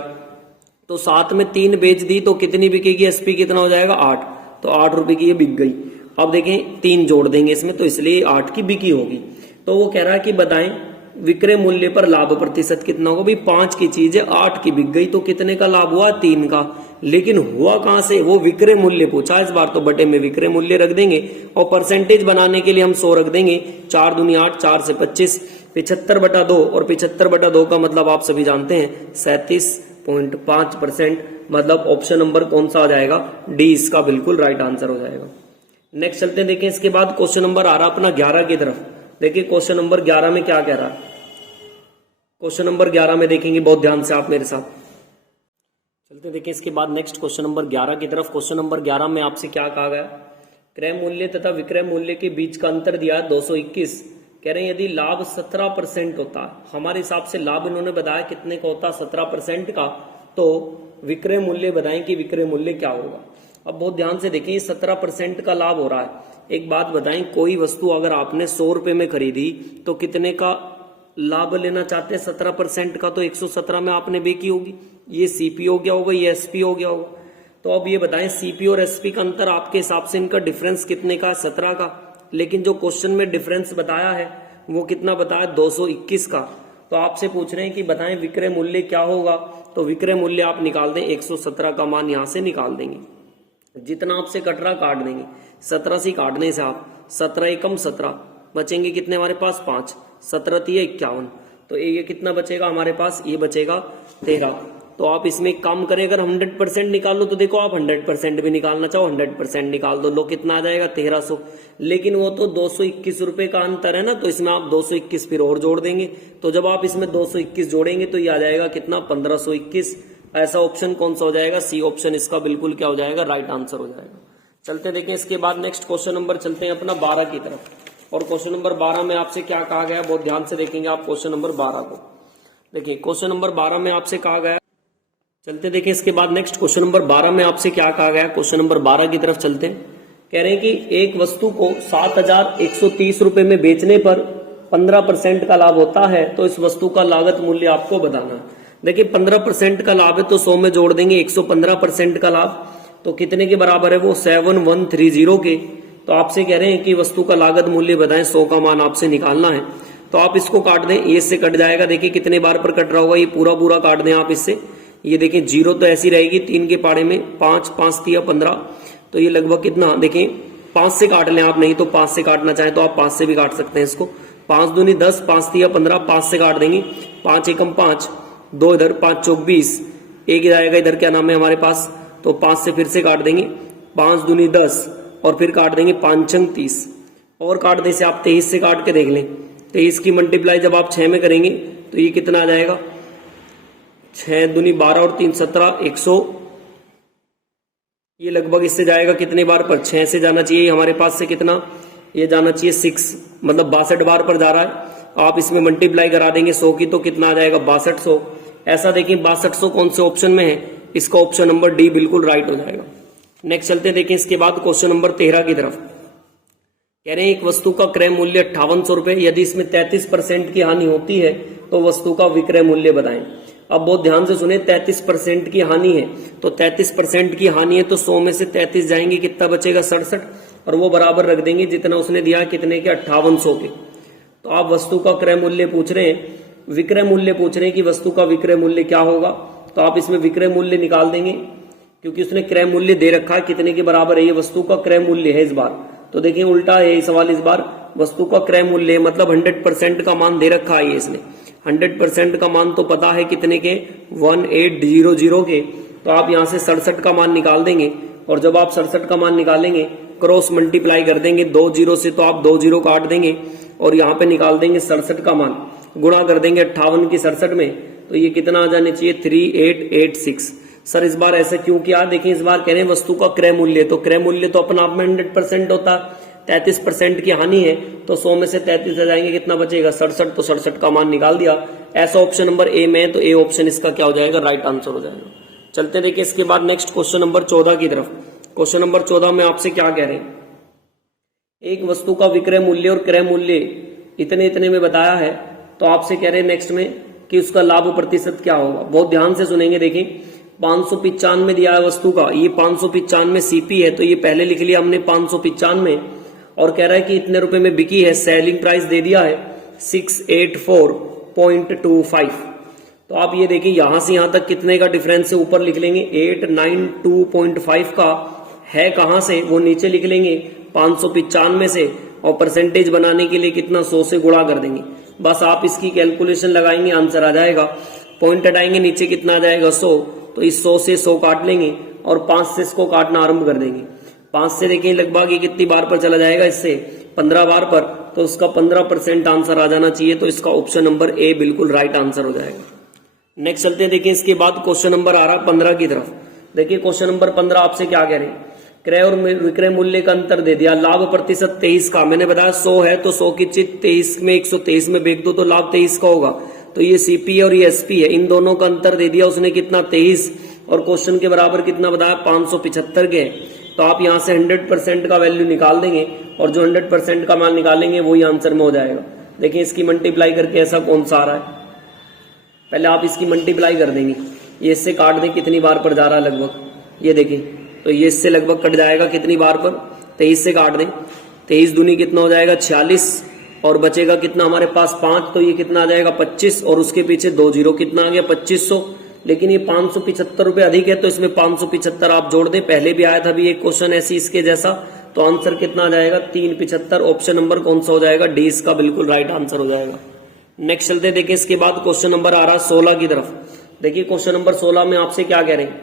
तो 7 में 3 बेच दी तो कितनी बिकेगी, एसपी कितना हो जाएगा 8, तो 8 रुपए की ये बिक गई। अब देखें 3 जोड़ देंगे इसमें, तो इसलिए 8 की बिकी होगी। तो वो कह रहा है कि बताएं विक्रय मूल्य पर लाभ प्रतिशत कितना होगा। भाई 5 की चीज है, 8 की बिक गई, तो कितने का लाभ हुआ 3 का। लेकिन हुआ कहां से, वो विक्रय मूल्य पूछा इस बार, तो बटे में विक्रय मूल्य रख देंगे और परसेंटेज बनाने के लिए हम 100 रख देंगे। 4 दूनी 8, 4 से 25, 75/2, और 75/2 का मतलब आप सभी जानते हैं 37.5%। मतलब ऑप्शन नंबर कौन सा आ जाएगा, डी इसका बिल्कुल राइट आंसर हो जाएगा। नेक्स्ट चलते हैं, देखें इसके बाद क्वेश्चन नंबर आ रहा अपना 11 की तरफ। देखिए क्वेश्चन नंबर 11 में क्या कह रहा है। क्वेश्चन नंबर 11 में देखेंगे बहुत ध्यान से आप मेरे साथ चलते। देखिए इसके बाद नेक्स्ट क्वेश्चन नंबर 11 की तरफ। क्वेश्चन नंबर 11 में आपसे क्या कहा गया, क्रय मूल्य तथा विक्रय मूल्य के बीच का अंतर दिया है 221। कह रहे हैं यदि लाभ 17% होता है, हमारे हिसाब से लाभ इन्होंने बताया कितने का होता है 17% का, तो विक्रय मूल्य बताएं कि विक्रय मूल्य क्या होगा। अब बहुत ध्यान से देखिए 17% का लाभ हो रहा है। एक बात बताएं, कोई वस्तु अगर आपने 100 रुपए में खरीदी तो कितने का लाभ लेना चाहते हैं 17% का, तो 117 में आपने बेची होगी। ये सीपी हो गया होगा, ये एसपी हो गया होगा। तो अब ये बताएं सीपी और एसपी का अंतर आपके हिसाब से इनका डिफरेंस कितने का, 17 का। लेकिन जो क्वेश्चन में डिफरेंस बताया है वो कितना बताया 221 का। तो आपसे पूछ रहे हैं कि बताएं विक्रय मूल्य क्या होगा। तो विक्रय मूल्य आप निकाल दें, 117 का मान यहां से निकाल देंगे, जितना आपसे कट रहा काट देंगे। 17 से काटने से आप 17 एकम 17 बचेंगे, कितने हमारे पास 5, 17 3 51, तो ये कितना बचेगा हमारे पास, ये बचेगा 13। तो आप इसमें एक काम करें, अगर 100% निकाल लो तो देखो आप 100% भी निकालना चाहो 100% निकाल दो, लो कितना आ जाएगा 1300। लेकिन वो तो 221 रुपए का अंतर है ना, तो इसमें आप 221 फिर और जोड़ देंगे। तो जब आप इसमें 221 जोड़ेंगे तो ये आ जाएगा कितना 1521। ऐसा ऑप्शन कौन सा हो जाएगा, सी ऑप्शन इसका बिल्कुल क्या हो जाएगा, राइट आंसर हो जाएगा। चलते देखें इसके बाद नेक्स्ट क्वेश्चन नंबर चलते हैं अपना 12 की तरफ। और क्वेश्चन नंबर 12 में आपसे क्या कहा गया, बहुत ध्यान से देखेंगे आप क्वेश्चन नंबर 12 को। देखिए क्वेश्चन नंबर 12 में आपसे कहा गया, चलते देखें इसके बाद नेक्स्ट क्वेश्चन नंबर 12 में आपसे क्या कहा गया। क्वेश्चन नंबर 12 की तरफ चलते हैं। कह रहे हैं कि एक वस्तु को 7130 रुपए में बेचने पर 15% का लाभ होता है, तो इस वस्तु का लागत मूल्य आपको बताना है। देखिए 15% का लाभ है तो 100 में जोड़ देंगे 115% का लाभ, तो कितने के बराबर है वो 7130 के। तो आपसे कह रहे हैं कि वस्तु का लागत मूल्य बताएं, 100 का मान आपसे निकालना है। तो आप इसको काट दें, ये इससे कट जाएगा। देखिए कितने बार पर कट रहा होगा, ये पूरा पूरा काट दें आप इससे। ये देखिए 0 तो ऐसी रहेगी 3 के पाड़े में, 5 5 3 15, तो ये लगभग कितना, देखिए 5 से काट लें आप, नहीं तो 5 से काटना चाहें तो आप 5 से भी काट सकते हैं इसको। 5 दूनी 10, 5 3 15, 5 से काट देंगे। 5 एकम 5, 2 इधर, 5 चौक 20, एक जाएगा इधर, क्या नाम है हमारे पास, तो 5 से फिर से काट देंगे। 5 दूनी 10 और फिर काट देंगे 5 छंग 30, और काट दे से आप 23 से काट के देख लें। 23 की मल्टीप्लाई जब आप 6 में करेंगे तो ये कितना आ जाएगा, 6 दूनी 12 और 3 17, 100, ये लगभग इससे जाएगा कितने बार पर, 6 से जाना चाहिए हमारे पास से कितना, ये जाना चाहिए 6, मतलब 62 बार पर जा रहा है। आप इसमें मल्टीप्लाई करा देंगे 100 की तो कितना आ जाएगा, 6200। ऐसा देखिए 6200 कौन से ऑप्शन में है, इसका ऑप्शन नंबर डी बिल्कुल राइट हो जाएगा। नेक्स्ट चलते हैं, देखिए इसके बाद क्वेश्चन नंबर 13 की तरफ। कह रहे हैं एक वस्तु का क्रय मूल्य 5800 रुपए, यदि इसमें 33% की हानि होती है तो वस्तु का विक्रय मूल्य बताएं। अब बहुत ध्यान से सुने, 33% की हानि है, तो 33% की हानि है तो 100 में से 33 जाएंगे, कितना बचेगा, 67, और वो बराबर रख देंगे जितना उसने दिया, कितने के, 5800 के। तो आप वस्तु का क्रय मूल्य पूछ रहे हैं, विक्रय मूल्य पूछ रहे हैं कि वस्तु का विक्रय मूल्य क्या होगा, तो आप इसमें विक्रय मूल्य निकाल देंगे, क्योंकि उसने क्रय मूल्य दे रखा है कितने के बराबर है, ये वस्तु का क्रय मूल्य है इस बार। तो देखिए उल्टा है ये सवाल इस बार, वस्तु का क्रय मूल्य मतलब 100% का मान दे रखा है ये इसने, 100% का मान तो पता है कितने के, 1800 के। तो आप यहां से 67 का मान निकाल देंगे, और जब आप 67 का मान निकालेंगे क्रॉस मल्टीप्लाई कर देंगे 2 0 से, तो आप 2 0 काट देंगे और यहाँ पे निकाल देंगे 67 का मान, गुणा कर देंगे 58 की 67 में, तो ये कितना आ जाने चाहिए, 3886। सर इस बार ऐसा क्यों किया, देखिए इस बार कह रहे हैं वस्तु का क्रय मूल्य, तो क्रय मूल्य तो अपना आप में 100% होता, 33% की हानि है तो 100 में से 33 आ जाएंगे, कितना बचेगा, 67, तो 67 का मान निकाल दिया। ऐसा ऑप्शन नंबर ए में है, तो ए ऑप्शन इसका क्या हो जाएगा, राइट आंसर हो जाएगा। चलते देखिए इसके बाद नेक्स्ट क्वेश्चन नंबर 14 की तरफ। क्वेश्चन नंबर 14 में आपसे क्या कह रहे हैं, एक वस्तु का विक्रय मूल्य और क्रय मूल्य इतने इतने में बताया है, तो आपसे कह रहे हैं नेक्स्ट में कि उसका लाभ प्रतिशत क्या होगा। बहुत ध्यान से सुनेंगे, देखिए 595 दिया है वस्तु का, ये 595 सीपी है, तो ये पहले लिख लिया हमने 595, और कह रहा है कि इतने रुपए में बिकी है, सेलिंग प्राइस दे दिया है 684.25। तो आप ये देखिए यहां से यहां तक कितने का डिफरेंस है, ऊपर लिख लेंगे 892.5 का है, कहां से, वो नीचे लिख लेंगे 595 से, और परसेंटेज बनाने के लिए कितना, 100 से गुणा कर देंगे। बस आप इसकी कैलकुलेशन लगाएंगे, आंसर आ जाएगा। पॉइंट हटाएंगे, नीचे कितना आ जाएगा, 100, तो इस 100 से 100 काट लेंगे और 5 से इसको काटना आरंभ कर देंगे। 5 से देखिए लगभग ये कितनी बार पर चला जाएगा, इससे 15 बार पर, तो उसका 15% आंसर आ जाना चाहिए, तो इसका ऑप्शन नंबर ए बिल्कुल राइट आंसर हो जाएगा। नेक्स्ट चलते हैं, देखिए इसके बाद क्वेश्चन नंबर आ रहा है 15 की तरफ। देखिए क्वेश्चन नंबर 15 आपसे क्या कह रहे हैं, क्रय और विक्रय मूल्य का अंतर दे दिया, लाभ प्रतिशत 23 का, मैंने बताया 100 है तो 100 की चीज 23 में 123 में बेच दो तो लाभ 23 का होगा। तो ये सीपी और ये एसपी है, इन दोनों का अंतर दे दिया उसने कितना, 23, और क्वेश्चन के बराबर कितना बताया, 575 के। तो आप यहां से 100% का वैल्यू निकाल देंगे, और जो 100% का मान निकालेंगे वही आंसर में हो जाएगा। देखिए इसकी मल्टीप्लाई करके ऐसा कौन सा आ रहा है, पहले आप इसकी मल्टीप्लाई कर देंगे, ये इससे काट दें कितनी बार पर जा रहा है लगभग, ये देखिए, तो ये इससे लगभग कट जाएगा कितनी बार पर, 23 से काट दें, 23 दूनी कितना हो जाएगा, 46, और बचेगा कितना हमारे पास 5, तो ये कितना आ जाएगा 25, और उसके पीछे 2 0, कितना आ गया 2500। लेकिन ये 575 रुपए अधिक है, तो इसमें 575 आप जोड़ दें, पहले भी आया था अभी एक क्वेश्चन ऐसी इसके जैसा, तो आंसर कितना आ जाएगा, 375। ऑप्शन नंबर कौन सा हो जाएगा, डी इसका बिल्कुल राइट आंसर हो जाएगा। नेक्स्ट चलते देखिए इसके बाद क्वेश्चन नंबर आ रहा है 16 की तरफ। देखिए क्वेश्चन नंबर 16 में आपसे क्या कह रहे हैं,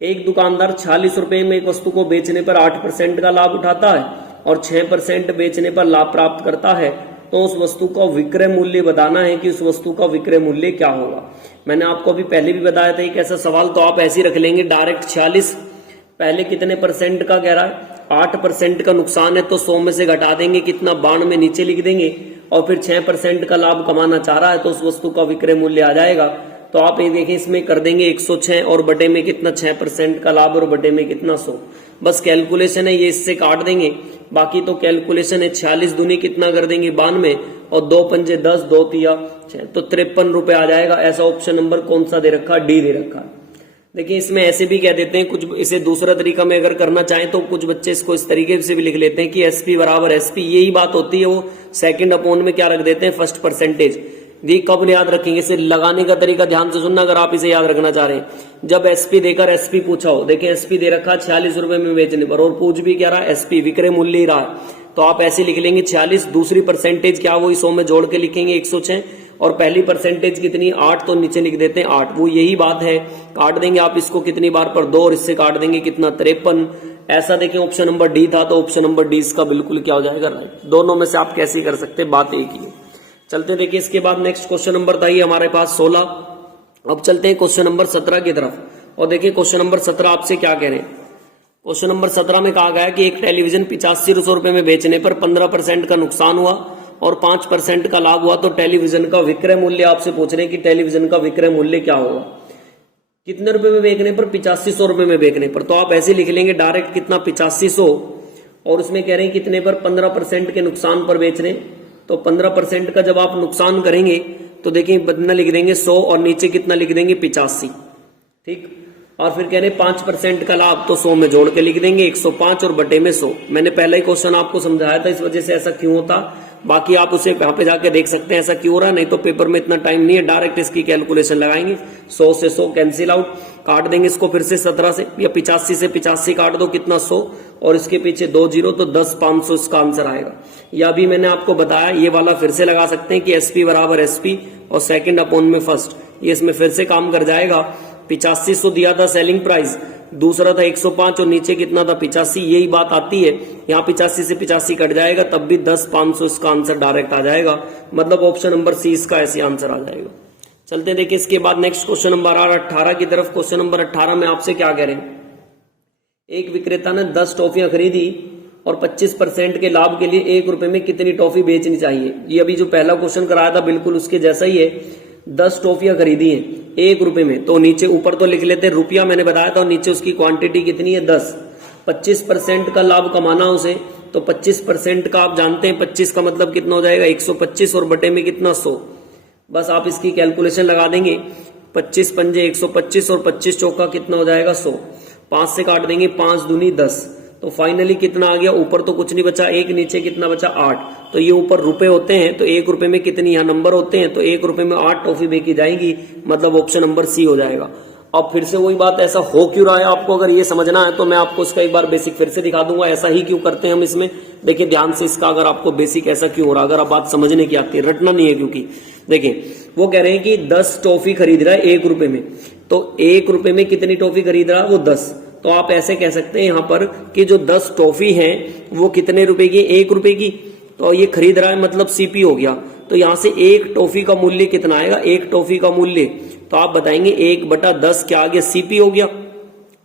एक दुकानदार 46 रुपए में एक वस्तु को बेचने पर 8% का लाभ उठाता है और 6% बेचने पर लाभ प्राप्त करता है, तो उस वस्तु का विक्रय मूल्य बताना है कि उस वस्तु का विक्रय मूल्य क्या होगा। मैंने आपको अभी पहले भी बताया था एक ऐसा सवाल, तो आप ऐसे ही रख लेंगे डायरेक्ट 46, पहले कितने परसेंट का कह रहा है, 8% का नुकसान है, तो 100 में से घटा देंगे कितना, 92 में नीचे लिख देंगे, और फिर 6% का लाभ कमाना चाह रहा है, तो उस वस्तु का विक्रय मूल्य आ जाएगा। तो आप ये देखें, इसमें कर देंगे 106, और बटे में कितना, 6% का लाभ, और बटे में कितना, 100। बस कैलकुलेशन है, ये इससे काट देंगे, बाकी तो कैलकुलेशन है। 46 दूनी कितना कर देंगे, 92, और 2 पंजे 10, 2 तिया 6, तो 53 रुपए आ जाएगा। ऐसा ऑप्शन नंबर कौन सा दे रखा, डी दे रखा। देखिए इसमें ऐसे भी कह देते हैं, कुछ इसे दूसरा तरीका में अगर करना चाहें तो कुछ बच्चे इसको इस तरीके से भी लिख लेते हैं कि एसपी बराबर एसपी, यही बात होती है, वो सेकंड अपॉन में क्या रख देते हैं, फर्स्ट परसेंटेज। ये कब याद रखेंगे, इसे लगाने का तरीका ध्यान से सुनना अगर आप इसे याद रखना चाह रहे हैं। जब एसपी देकर एसपी पूछा हो, देखिए एसपी दे रखा 46 रुपए में बेचने पर, और पूछ भी क्या रहा, एसपी विक्रय मूल्य ही रहा, तो आप ऐसे लिख लेंगे 46, दूसरी परसेंटेज क्या वो 100 में जोड़ के लिखेंगे 106, और पहली परसेंटेज कितनी 8, तो नीचे लिख देते हैं 8। वो यही बात है, काट देंगे आप इसको कितनी बार पर 2, और इससे काट देंगे कितना 53। ऐसा देखें ऑप्शन नंबर डी था, तो ऑप्शन नंबर डी इसका बिल्कुल क्या हो जाएगा, राइट। दोनों में से आप कैसे कर सकते हैं, बात एक ही है। चलते देखिए इसके बाद नेक्स्ट क्वेश्चन नंबर था ये हमारे पास 16। अब चलते हैं क्वेश्चन नंबर 17 की तरफ, और देखिए क्वेश्चन नंबर 17 आपसे क्या कह रहे हैं। क्वेश्चन नंबर 17 में कहा गया कि एक टेलीविजन 8500 रुपए में बेचने पर 15% का नुकसान हुआ और 5% का लाभ हुआ, तो टेलीविजन का विक्रय मूल्य आपसे पूछ रहे हैं कि टेलीविजन का विक्रय मूल्य क्या होगा, कितने रुपए में बेचने पर, 8500 रुपए में बेचने पर। तो आप ऐसे लिख लेंगे डायरेक्ट कितना 8500, और उसमें कह रहे हैं कितने पर, 15% के नुकसान पर बेच रहे हैं, तो 15% का जब आप नुकसान करेंगे तो देखिए बदना लिख देंगे 100, और नीचे कितना लिख देंगे 85, ठीक। और फिर कह रहे 5% का लाभ, तो 100 में जोड़ के लिख देंगे 105 और बटे में 100। मैंने पहला ही क्वेश्चन आपको समझाया था, इस वजह से ऐसा क्यों होता, बाकी आप उसे यहाँ पे जाके देख सकते हैं ऐसा क्यों हो रहा है, नहीं तो पेपर में इतना टाइम नहीं है, डायरेक्ट इसकी कैलकुलेशन लगाएंगे। 100 से 100 कैंसिल आउट, काट देंगे इसको फिर से 17 से, या 85 से 85 काट दो, कितना 100, और इसके पीछे 2 0, तो 10,500 इसका आंसर आएगा। या भी मैंने आपको बताया ये वाला फिर से लगा सकते हैं कि एसपी बराबर एसपी और सेकंड अपॉन में फर्स्ट, ये इसमें फिर से काम कर जाएगा। 8500 दिया था सेलिंग प्राइस, दूसरा था 105 और नीचे कितना था 85, यही बात आती है। यहाँ 85 से 85 कट जाएगा, तब भी 10,500 इसका आंसर डायरेक्ट आ जाएगा, मतलब ऑप्शन नंबर सी इसका ऐसे आंसर आ जाएगा। चलते देखिए इसके बाद नेक्स्ट क्वेश्चन नंबर 18 की तरफ। क्वेश्चन नंबर 18 में आपसे क्या कह रहे हैं, एक विक्रेता ने 10 टॉफियां खरीदी और 25% के लाभ के लिए 1 रुपए में कितनी टॉफी बेचनी चाहिए। ये अभी जो पहला क्वेश्चन कराया था बिल्कुल उसके जैसा ही है। 10 टॉफियां खरीदी हैं 1 रुपए में, तो नीचे ऊपर तो लिख लेते हैं रुपया मैंने बताया था, और नीचे उसकी क्वांटिटी कितनी है 10। 25% का लाभ कमाना उसे, तो 25% का आप जानते हैं 25 का मतलब कितना हो जाएगा 125, और बटे में कितना 100। बस आप इसकी कैलकुलेशन लगा देंगे, 25 पंजे 125 और 25 चौका कितना हो जाएगा 100। 5 से काट देंगे, 5 दूनी 10, तो फाइनली कितना आ गया, ऊपर तो कुछ नहीं बचा 1, नीचे कितना बचा 8। तो ये ऊपर रुपए होते हैं, तो 1 रुपए में कितनी यहाँ नंबर होते हैं, तो 1 रुपए में 8 टॉफी बेची जाएंगी, मतलब ऑप्शन नंबर सी हो जाएगा। अब फिर से वही बात, ऐसा हो क्यों रहा है आपको अगर ये समझना है तो मैं आपको इसका एक बार बेसिक फिर से दिखा दूंगा, ऐसा ही क्यों करते हैं हम इसमें। देखिए ध्यान से इसका, अगर आपको बेसिक ऐसा क्यों हो रहा है, अगर आप बात समझने की आती है, रटना नहीं है, क्योंकि देखिए वो कह रहे हैं कि 10 टॉफी खरीद रहा है 1 रुपए में, तो 1 रुपए में कितनी टॉफी खरीद रहा है वो 10। तो आप ऐसे कह सकते हैं यहाँ पर कि जो 10 टॉफी हैं वो कितने रुपए की, 1 रुपए की, तो ये खरीद रहा है मतलब सीपी हो गया। तो यहां से 1 टॉफी का मूल्य कितना आएगा, 1 टॉफी का मूल्य, तो आप बताएंगे 1/10 क्या आ गया, सीपी हो गया।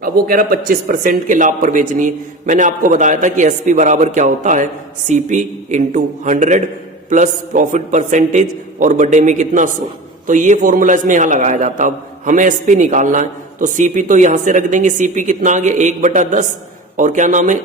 अब वो कह रहा 25% के लाभ पर बेचनी है। मैंने आपको बताया था कि एसपी बराबर क्या होता है, CP into 100 plus profit percentage और बड़े में कितना 100। तो ये फॉर्मूला इसमें यहां लगाया जाता। अब हमें एसपी निकालना है, तो सीपी तो यहां से रख देंगे, सीपी कितना आ गया 1/10, और क्या नाम है,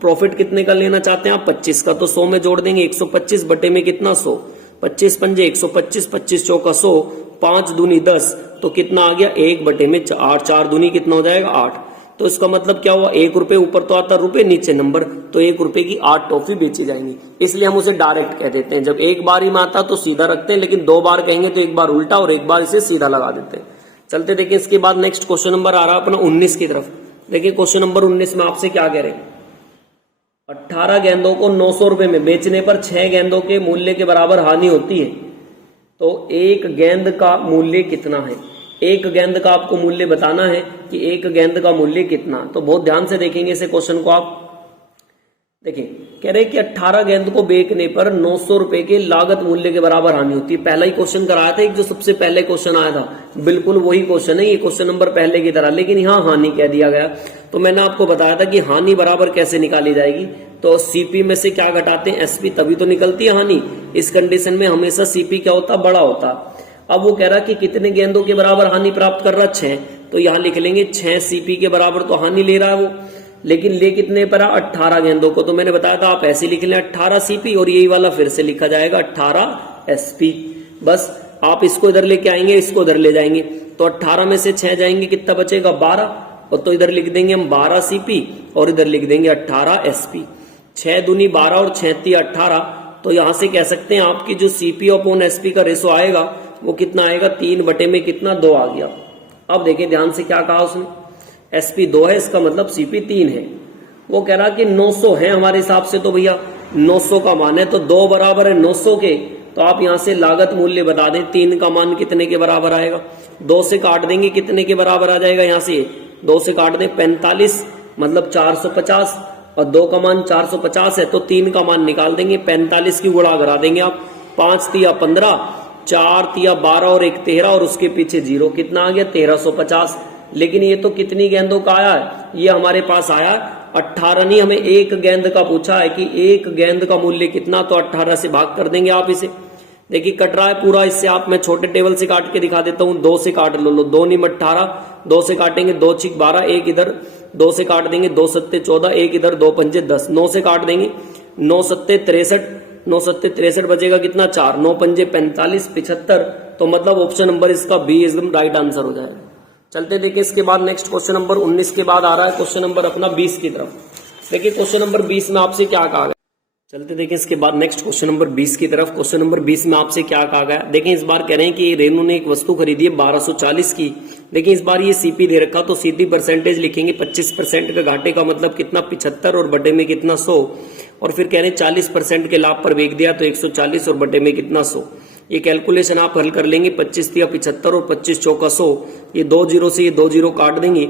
प्रॉफिट कितने का लेना चाहते हैं आप 25 का, तो 100 में जोड़ देंगे 125, बटे में कितना 100। 25 पंजे 125, 25 चौका 100, 5 दूनी 10, तो कितना आ गया 1 बटे में 8, 4 दूनी कितना हो जाएगा 8। तो इसका मतलब क्या हुआ, 1 रुपए, ऊपर तो आता रुपए नीचे नंबर, तो 1 रुपए की 8 टॉफी बेची जाएंगी। इसलिए हम उसे डायरेक्ट कह देते हैं। जब एक बार ही में आता तो सीधा रखते हैं, लेकिन 2 बार कहेंगे तो एक बार उल्टा और एक बार इसे सीधा लगा देते हैं। चलते देखिए इसके बाद नेक्स्ट क्वेश्चन नंबर आ रहा है अपना 19 की तरफ। देखिए क्वेश्चन नंबर 19 में आपसे क्या कह रहे हैं, 18 गेंदों को 900 रुपए में बेचने पर 6 गेंदों के मूल्य के बराबर हानि होती है, तो एक गेंद का मूल्य कितना है। एक गेंद का आपको मूल्य बताना है कि एक गेंद का मूल्य कितना। तो बहुत ध्यान से देखेंगे इसे क्वेश्चन को आप। देखिए कह रहे हैं कि 18 गेंद को बेचने पर 900 रुपए के लागत मूल्य के बराबर हानि होती है। पहला ही क्वेश्चन कराया था, एक जो सबसे पहले क्वेश्चन आया था, बिल्कुल वही क्वेश्चन है, ये क्वेश्चन नंबर पहले की तरह, लेकिन यहाँ हानि कह दिया गया। तो मैंने आपको बताया था कि हानि बराबर कैसे निकाली जाएगी, तो सीपी में से क्या घटाते हैं, एसपी, तभी तो निकलती है हानि। इस कंडीशन में हमेशा सीपी क्या होता, बड़ा होता। अब वो कह रहा कि कितने गेंदों के बराबर हानि प्राप्त कर रहा, 6, तो यहां लिख लेंगे 6 सीपी के बराबर तो हानि ले रहा है वो, लेकिन ले कितने पर 18 गेंदों को। तो मैंने बताया था आप ऐसे लिख लें 18 सीपी, और यही वाला फिर से लिखा जाएगा 18 एसपी। बस आप इसको इधर लेके आएंगे, इसको इधर ले जाएंगे, तो 18 में से 6 जाएंगे, कितना बचेगा 12, और तो इधर लिख देंगे हम 12 सीपी और इधर लिख देंगे 18 एसपी। 6 दूनी 12 और 6 तिया 18, तो यहां से कह सकते हैं आपकी जो सीपी अपॉन एसपी का रेशो आएगा वो कितना आएगा, 3 बटे में कितना 2 आ गया। अब देखें ध्यान से क्या कहा उसने, एसपी 2 है, इसका मतलब सीपी 3 है। वो कह रहा कि 900 है हमारे हिसाब से, तो भैया 900 का मान है तो 2 बराबर है 900 के, तो आप यहां से लागत मूल्य बता दें, 3 का मान कितने के बराबर आएगा, 2 से काट देंगे कितने के बराबर आ जाएगा, यहां से 2 से काट दें 45 मतलब 450, और 2 का मान 450 है तो 3 का मान निकाल देंगे, 45 की गुणा करा देंगे आप, 5 तिया 15, 4 तिया 12 और 1 13 और उसके पीछे 0, कितना आ गया 1350। लेकिन ये तो कितनी गेंदों का आया है, ये हमारे पास आया 18 नहीं, हमें एक गेंद का पूछा है कि एक गेंद का मूल्य कितना, तो 18 से भाग कर देंगे आप इसे। देखिए कट रहा है पूरा, इससे आप मैं छोटे टेबल से काट के दिखा देता हूं, 2 से काट लो, 2 नीम 18, 2 से काटेंगे 2 छिक 12, एक इधर 2 से काट देंगे, 2 सत्ते 14, एक इधर 2 पंजे 10, 9 से काट देंगे 9 सत्ते 63, 9 सत्ते 63 बचेगा कितना 4, 9 पंजे 45, 75, तो मतलब ऑप्शन नंबर इसका बी एकदम राइट आंसर हो जाएगा। चलते देखिए इसके बाद नेक्स्ट क्वेश्चन नंबर 19 के बाद आ रहा है क्वेश्चन नंबर अपना 20 की तरफ। देखिए क्वेश्चन नंबर 20 में आपसे क्या कहा गया, चलते देखिए इसके बाद नेक्स्ट क्वेश्चन नंबर 20 की तरफ। क्वेश्चन नंबर 20 में आपसे क्या कहा गया, देखिए इस बार कह रहे हैं कि रेनू ने एक वस्तु खरीदी है 1240 की। देखिए इस बार ये सीपी दे रखा, तो सीधी परसेंटेज लिखेंगे 25% का घाटे का मतलब कितना 75 और बटे में कितना 100, और फिर कह रहे हैं 40% के लाभ पर बेच दिया तो 140 और बटे में कितना 100। ये कैलकुलेशन आप हल कर लेंगे, 25 तिया 75 और 25 चौका 100, ये 2 जीरो से ये 2 जीरो काट देंगे,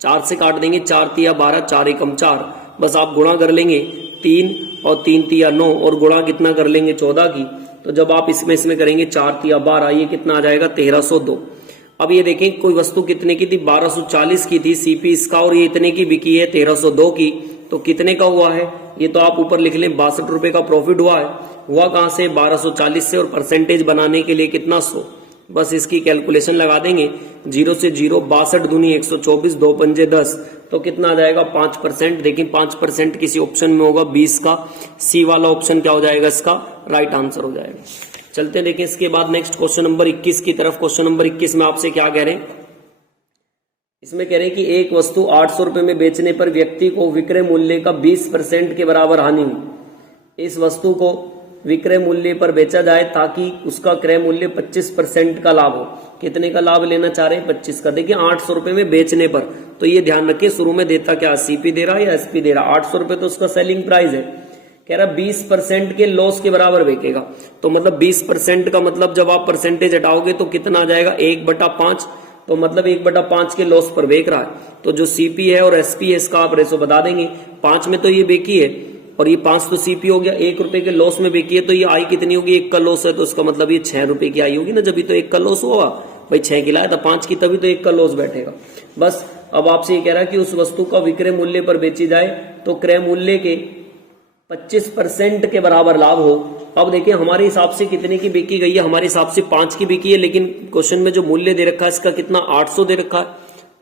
4 से काट देंगे, 4 तिया 12, 4 एकम 4, बस आप गुणा कर लेंगे 3 और 3 तिया 9 और गुणा कितना कर लेंगे 14 की, तो जब आप इसमें करेंगे 4 तिया 12, ये कितना आ जाएगा 1302। अब ये देखें कोई वस्तु कितने की थी 1240 की थी सीपी इसका, और ये इतने की बिकी है 1302 की, तो कितने का हुआ है, ये तो आप ऊपर लिख लें 62 रुपए का प्रॉफिट हुआ है। हुआ कहां से 1240 से, और परसेंटेज बनाने के लिए कितना 100, बस इसकी कैलकुलेशन लगा देंगे, 0 से 0, 62 दूनी 124, 2 पंजे 10, तो कितना आ जाएगा 5%। देखिए 5% किसी ऑप्शन में होगा 20 का, सी वाला ऑप्शन क्या हो जाएगा इसका राइट आंसर हो जाएगा। चलते देखिए इसके बाद नेक्स्ट क्वेश्चन नंबर 21 की तरफ। क्वेश्चन नंबर 21 में आपसे क्या कह रहे हैं, इसमें कह रहे हैं कि एक वस्तु 800 रुपए में बेचने पर व्यक्ति को विक्रय मूल्य का 20% के बराबर हानि हुई। इस वस्तु को विक्रय मूल्य पर बेचा जाए ताकि उसका क्रय मूल्य 25% का लाभ हो। कितने का लाभ लेना चाह रहे हैं 25 का। देखिए 800 रुपए में बेचने पर, तो ये ध्यान रखिए शुरू में देता क्या सीपी दे रहा है या एसपी दे रहा है। 800 रुपए तो उसका सेलिंग प्राइस है, कह रहा 20% के लॉस के बराबर बेचेगा, तो मतलब 20% का मतलब जब आप परसेंटेज हटाओगे तो कितना आ जाएगा 1/5, तो मतलब 1/5 के लॉस पर बेच रहा है। तो जो सीपी है और एसपी है इसका आप रेशो बता देंगे। 5 में तो ये बेची है और ये 5 तो सीपी हो गया, 1 रुपए के लॉस में बेची है, तो ये आई कितनी होगी 1 का लॉस है, तो इसका मतलब ये 6 रुपए की आई होगी ना, जब तो 1 का लॉस हुआ भाई 6 की लाया था 5 की, तभी तो 1 का लॉस बैठेगा। बस अब आपसे ये कह रहा है कि उस वस्तु का विक्रय मूल्य पर बेची जाए तो क्रय मूल्य के 25% के बराबर लाभ हो। अब देखिए हमारे हिसाब से कितने की बिकी गई है, हमारे हिसाब से 5 की बिकी है, लेकिन क्वेश्चन में जो मूल्य दे रखा है इसका कितना 800 दे रखा है।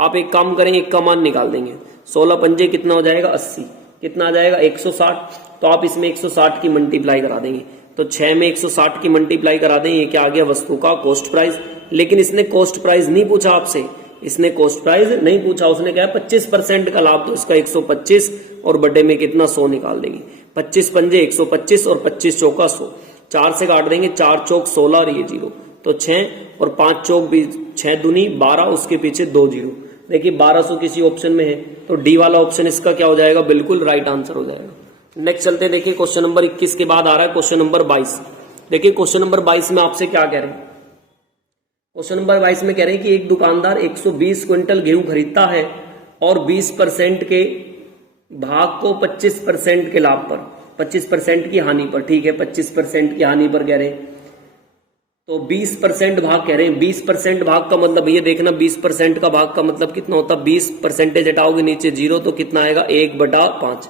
आप एक काम करेंगे, एक का मान निकाल देंगे, 16 पंजे कितना हो जाएगा 80, कितना आ जाएगा 160, तो आप इसमें 160 की मल्टीप्लाई करा देंगे, तो 6 में 160 की मल्टीप्लाई करा देंगे, ये क्या आ गया वस्तु का कॉस्ट प्राइस। लेकिन इसने कॉस्ट प्राइस नहीं पूछा आपसे, इसने कॉस्ट प्राइस नहीं पूछा, उसने कहा 25% का लाभ, तो इसका 125 और बड़े में कितना 100 निकाल देंगे। 25 पंजे 125 और 25 चौका 100, 4 से काट देंगे, 4 चौक 16 और ये 0, तो 6 और 5 चौक 6 दूनी 12, उसके पीछे 2 0। देखिए 1200 किसी ऑप्शन में है, तो डी वाला ऑप्शन इसका क्या हो जाएगा, बिल्कुल राइट आंसर हो जाएगा। नेक्स्ट चलते देखिए क्वेश्चन नंबर 21 के बाद आ रहा है क्वेश्चन नंबर 22। देखिए क्वेश्चन नंबर 22 में आपसे क्या कह रहे हैं, क्वेश्चन नंबर 22 में कह रहे हैं कि एक दुकानदार 120 क्विंटल गेहूं खरीदता है और 20% के भाग को 25% के लाभ पर, 25% की हानि पर, ठीक है 25% की हानि पर कह रहे हैं, तो 20% भाग कह रहे हैं। 20% भाग का मतलब ये देखना 20% का भाग का मतलब कितना होता है, 20% हटाओगे नीचे 0, तो कितना आएगा 1/5,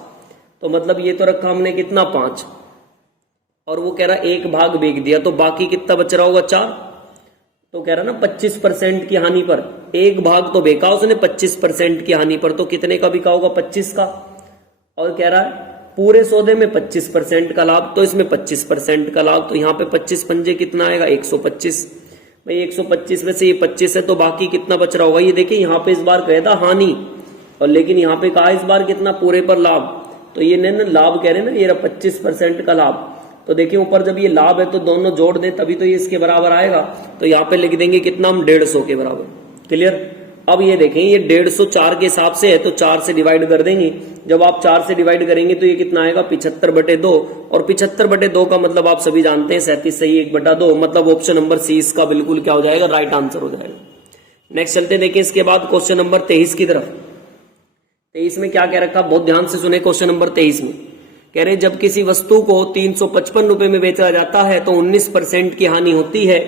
तो मतलब ये तो रखा हमने कितना 5, और वो कह रहा 1 भाग बेच दिया, तो बाकी कितना बच रहा होगा 4, तो कह रहा ना 25% की हानि पर 1 भाग तो बेचा उसने 25% की हानि पर, तो कितने का बिका होगा 25 का, और कह रहा है पूरे सौदे में 25% का लाभ, तो इसमें 25% का लाभ, तो यहाँ पे 25 पंजे कितना आएगा 125। भाई 125 में से ये 25 है तो बाकी कितना बच रहा होगा, ये देखिए यहाँ पे इस बार कहा था हानि और लेकिन यहाँ पे कहा इस बार कितना पूरे पर लाभ, तो ये ना लाभ कह रहे हैं ना, ये 25% का लाभ। तो देखिए ऊपर जब ये लाभ है तो दोनों जोड़ दें तभी तो ये इसके बराबर आएगा, तो यहाँ पे लिख देंगे कितना हम 150 के बराबर। क्लियर। अब ये देखें ये 150 4 के हिसाब से है तो 4 से डिवाइड कर देंगे, जब आप 4 से डिवाइड करेंगे तो ये कितना आएगा 75/2, और 75/2 का मतलब आप सभी जानते हैं 37 सही 1/2, मतलब ऑप्शन नंबर सी इसका बिल्कुल क्या हो जाएगा, राइट आंसर हो जाएगा। नेक्स्ट चलते देखिए इसके बाद क्वेश्चन नंबर 23 की तरफ। 23 में क्या कह रखा, बहुत ध्यान से सुने। क्वेश्चन नंबर 23 में कह रहे जब किसी वस्तु को 355 रुपए में बेचा जाता है तो 19% की हानि होती है,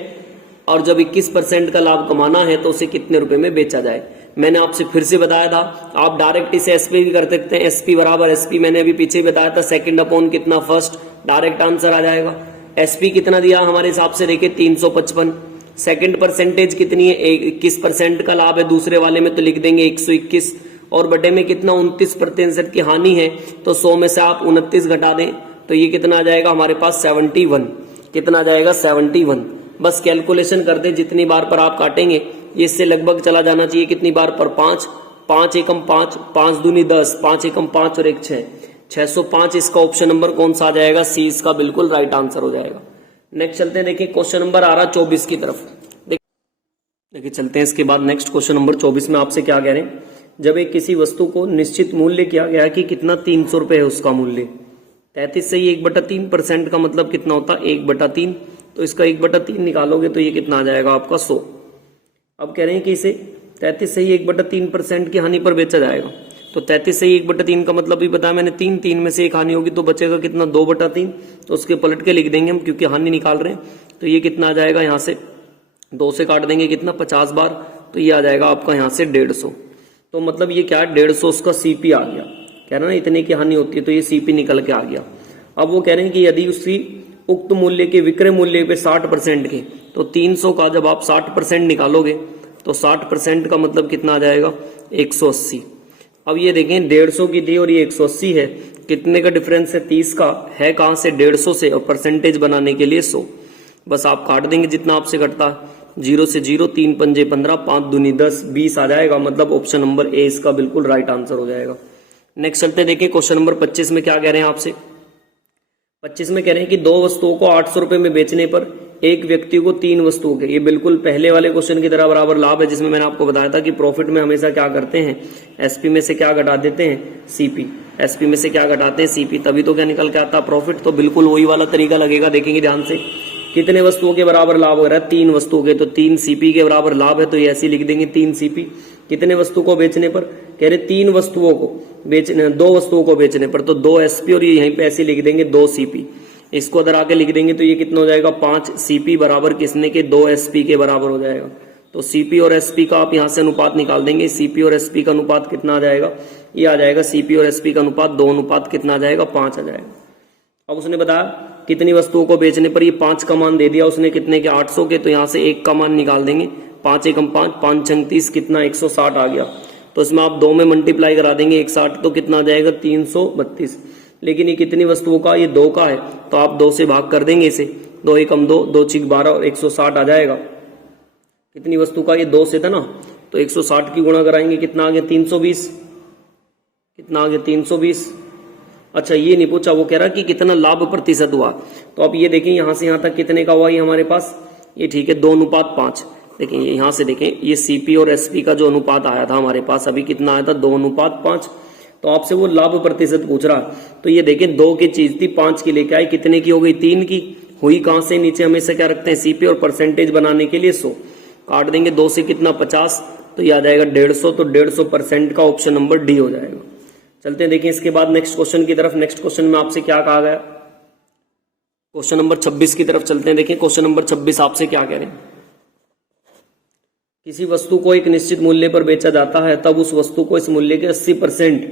और जब 21% का लाभ कमाना है तो उसे कितने रुपए में बेचा जाए। मैंने आपसे फिर से बताया था, आप डायरेक्ट इसे एसपी भी कर सकते हैं, एसपी बराबर एसपी, मैंने अभी पीछे बताया था सेकंड अपॉन कितना फर्स्ट, डायरेक्ट आंसर आ जाएगा। एसपी कितना दिया हमारे हिसाब से देखिए 355, सेकंड परसेंटेज कितनी है 21% का लाभ है दूसरे वाले में, तो लिख देंगे 121, और बटे में कितना 29% की हानि है, तो 100 में से आप 29 घटा दें तो ये कितना आ जाएगा हमारे पास 71, कितना आ जाएगा 71। बस कैलकुलेशन कर दें जितनी बार पर आप काटेंगे ये इससे लगभग चला जाना चाहिए, कितनी बार पर 5, 5 एकम 5, 5 दूनी 10, 5 एकम 5 और 1 6, 605 इसका ऑप्शन नंबर कौन सा आ जाएगा, सी इसका बिल्कुल राइट आंसर हो जाएगा। नेक्स्ट चलते हैं देखिए क्वेश्चन नंबर आ रहा 24 की तरफ। देखिए चलते हैं इसके बाद नेक्स्ट क्वेश्चन नंबर 24 में आपसे क्या कह रहे हैं, जब एक किसी वस्तु को निश्चित मूल्य किया गया कि कितना 300 रुपए है उसका मूल्य, 33 से 1/3% का मतलब कितना होता है 1/3, तो इसका 1/3 निकालोगे तो ये कितना आ जाएगा आपका 100। अब कह रहे हैं कि इसे 33 से 1/3% की हानि पर बेचा जाएगा, तो 33 से 1/3 का मतलब भी बताया मैंने, 3 में से एक हानि होगी तो बचेगा कितना 2/3, तो उसके पलट के लिख देंगे हम क्योंकि हानि निकाल रहे हैं, तो ये कितना आ जाएगा यहाँ से 2 से काट देंगे कितना 50 बार, तो ये आ जाएगा आपका यहाँ से 150। तो मतलब ये क्या है 150 उसका सीपी आ गया, कह रहे ना इतने की हानि होती है तो ये सीपी निकल के आ गया। अब वो कह रहे हैं कि यदि उसी उक्त मूल्य के विक्रय मूल्य पे 60% के, तो 300 का जब आप 60% निकालोगे तो 60% का मतलब कितना आ जाएगा 180। अब ये देखें 150 की थी और ये 180 है, कितने का डिफरेंस है 30 का है, कहां से 150 से, और परसेंटेज बनाने के लिए 100। बस आप काट देंगे जितना आपसे कटता, 0 से 0, 3 पंजे 15, 5 दूनी 10, 20 आ जाएगा, मतलब ऑप्शन नंबर ए इसका बिल्कुल राइट आंसर हो जाएगा। नेक्स्ट चलते देखिए क्वेश्चन नंबर 25 में क्या कह रहे हैं आपसे। 25 में कह रहे हैं कि 2 वस्तुओं को 800 रुपए में बेचने पर एक व्यक्ति को 3 वस्तुओं के, ये बिल्कुल पहले वाले क्वेश्चन की तरह बराबर लाभ है जिसमें मैंने आपको बताया था कि प्रॉफिट में हमेशा क्या करते हैं एसपी में से क्या घटा देते हैं सीपी, एसपी में से क्या घटाते हैं सीपी, तभी तो क्या निकल के आता प्रॉफिट। तो बिल्कुल वही वाला तरीका लगेगा, देखेंगे ध्यान से कितने वस्तुओं के बराबर लाभ हो रहा है 3 वस्तुओं के, तो 3 सीपी के बराबर लाभ है, तो ये ऐसे लिख देंगे 3 सीपी। कितने वस्तु को बेचने पर, कह रहे 3 वस्तुओं को बेचने, 2 वस्तुओं को बेचने पर, तो 2 एसपी और ये यहीं पे ऐसे लिख देंगे 2 सीपी। इसको अगर आके लिख देंगे तो ये कितना हो जाएगा 5 सीपी बराबर किसने के 2 एसपी के बराबर हो जाएगा। तो सीपी और एसपी का आप यहां से अनुपात निकाल देंगे, सीपी और एसपी का अनुपात कितना आ जाएगा, ये आ जाएगा सीपी और एसपी का अनुपात 2 अनुपात कितना आ जाएगा 5 आ जाएगा। अब उसने बताया कितनी वस्तुओं को बेचने पर, ये 5 का मान दे दिया उसने, कितने के 800 के, तो यहां से 1 का मान निकाल देंगे, 5 एकम 5, 5 छंग 30, कितना 160 आ गया। तो इसमें आप 2 में मल्टीप्लाई करा देंगे 160, तो कितना आ जाएगा 332। लेकिन ये कितनी वस्तुओं का, ये 2 का है, तो आप 2 से भाग कर देंगे इसे, 2 एकम 2, 2 छिक 12 और 160 आ जाएगा। कितनी वस्तु का, ये 2 से था ना, तो 160 की गुणा कराएंगे कितना आ गया 320, कितना आ गया 320। अच्छा ये नहीं पूछा, वो कह रहा कि कितना लाभ प्रतिशत हुआ, तो आप ये देखें यहां से यहां तक कितने का हुआ ये हमारे पास, ये ठीक है 2 अनुपात 5। देखें यहां से देखें ये सीपी और एसपी का जो अनुपात आया था हमारे पास अभी कितना आया था 2 अनुपात 5, तो आपसे वो लाभ प्रतिशत पूछ रहा। तो ये देखें 2 की चीज थी 5 की लेके आई, कितने की हो गई 3 की, हुई कहां से, नीचे हमेशा क्या रखते हैं सीपी और परसेंटेज बनाने के लिए 100, काट देंगे 2 से कितना 50, तो ये आ जाएगा 150, तो 150% का ऑप्शन नंबर डी हो जाएगा। चलते हैं देखिए इसके बाद नेक्स्ट क्वेश्चन की तरफ। नेक्स्ट क्वेश्चन में आपसे क्या कहा गया, क्वेश्चन नंबर 26 की तरफ चलते हैं। देखिए क्वेश्चन नंबर 26 आपसे क्या कह रहे हैं, किसी वस्तु को एक निश्चित मूल्य पर बेचा जाता है तब उस वस्तु को इस मूल्य के 80%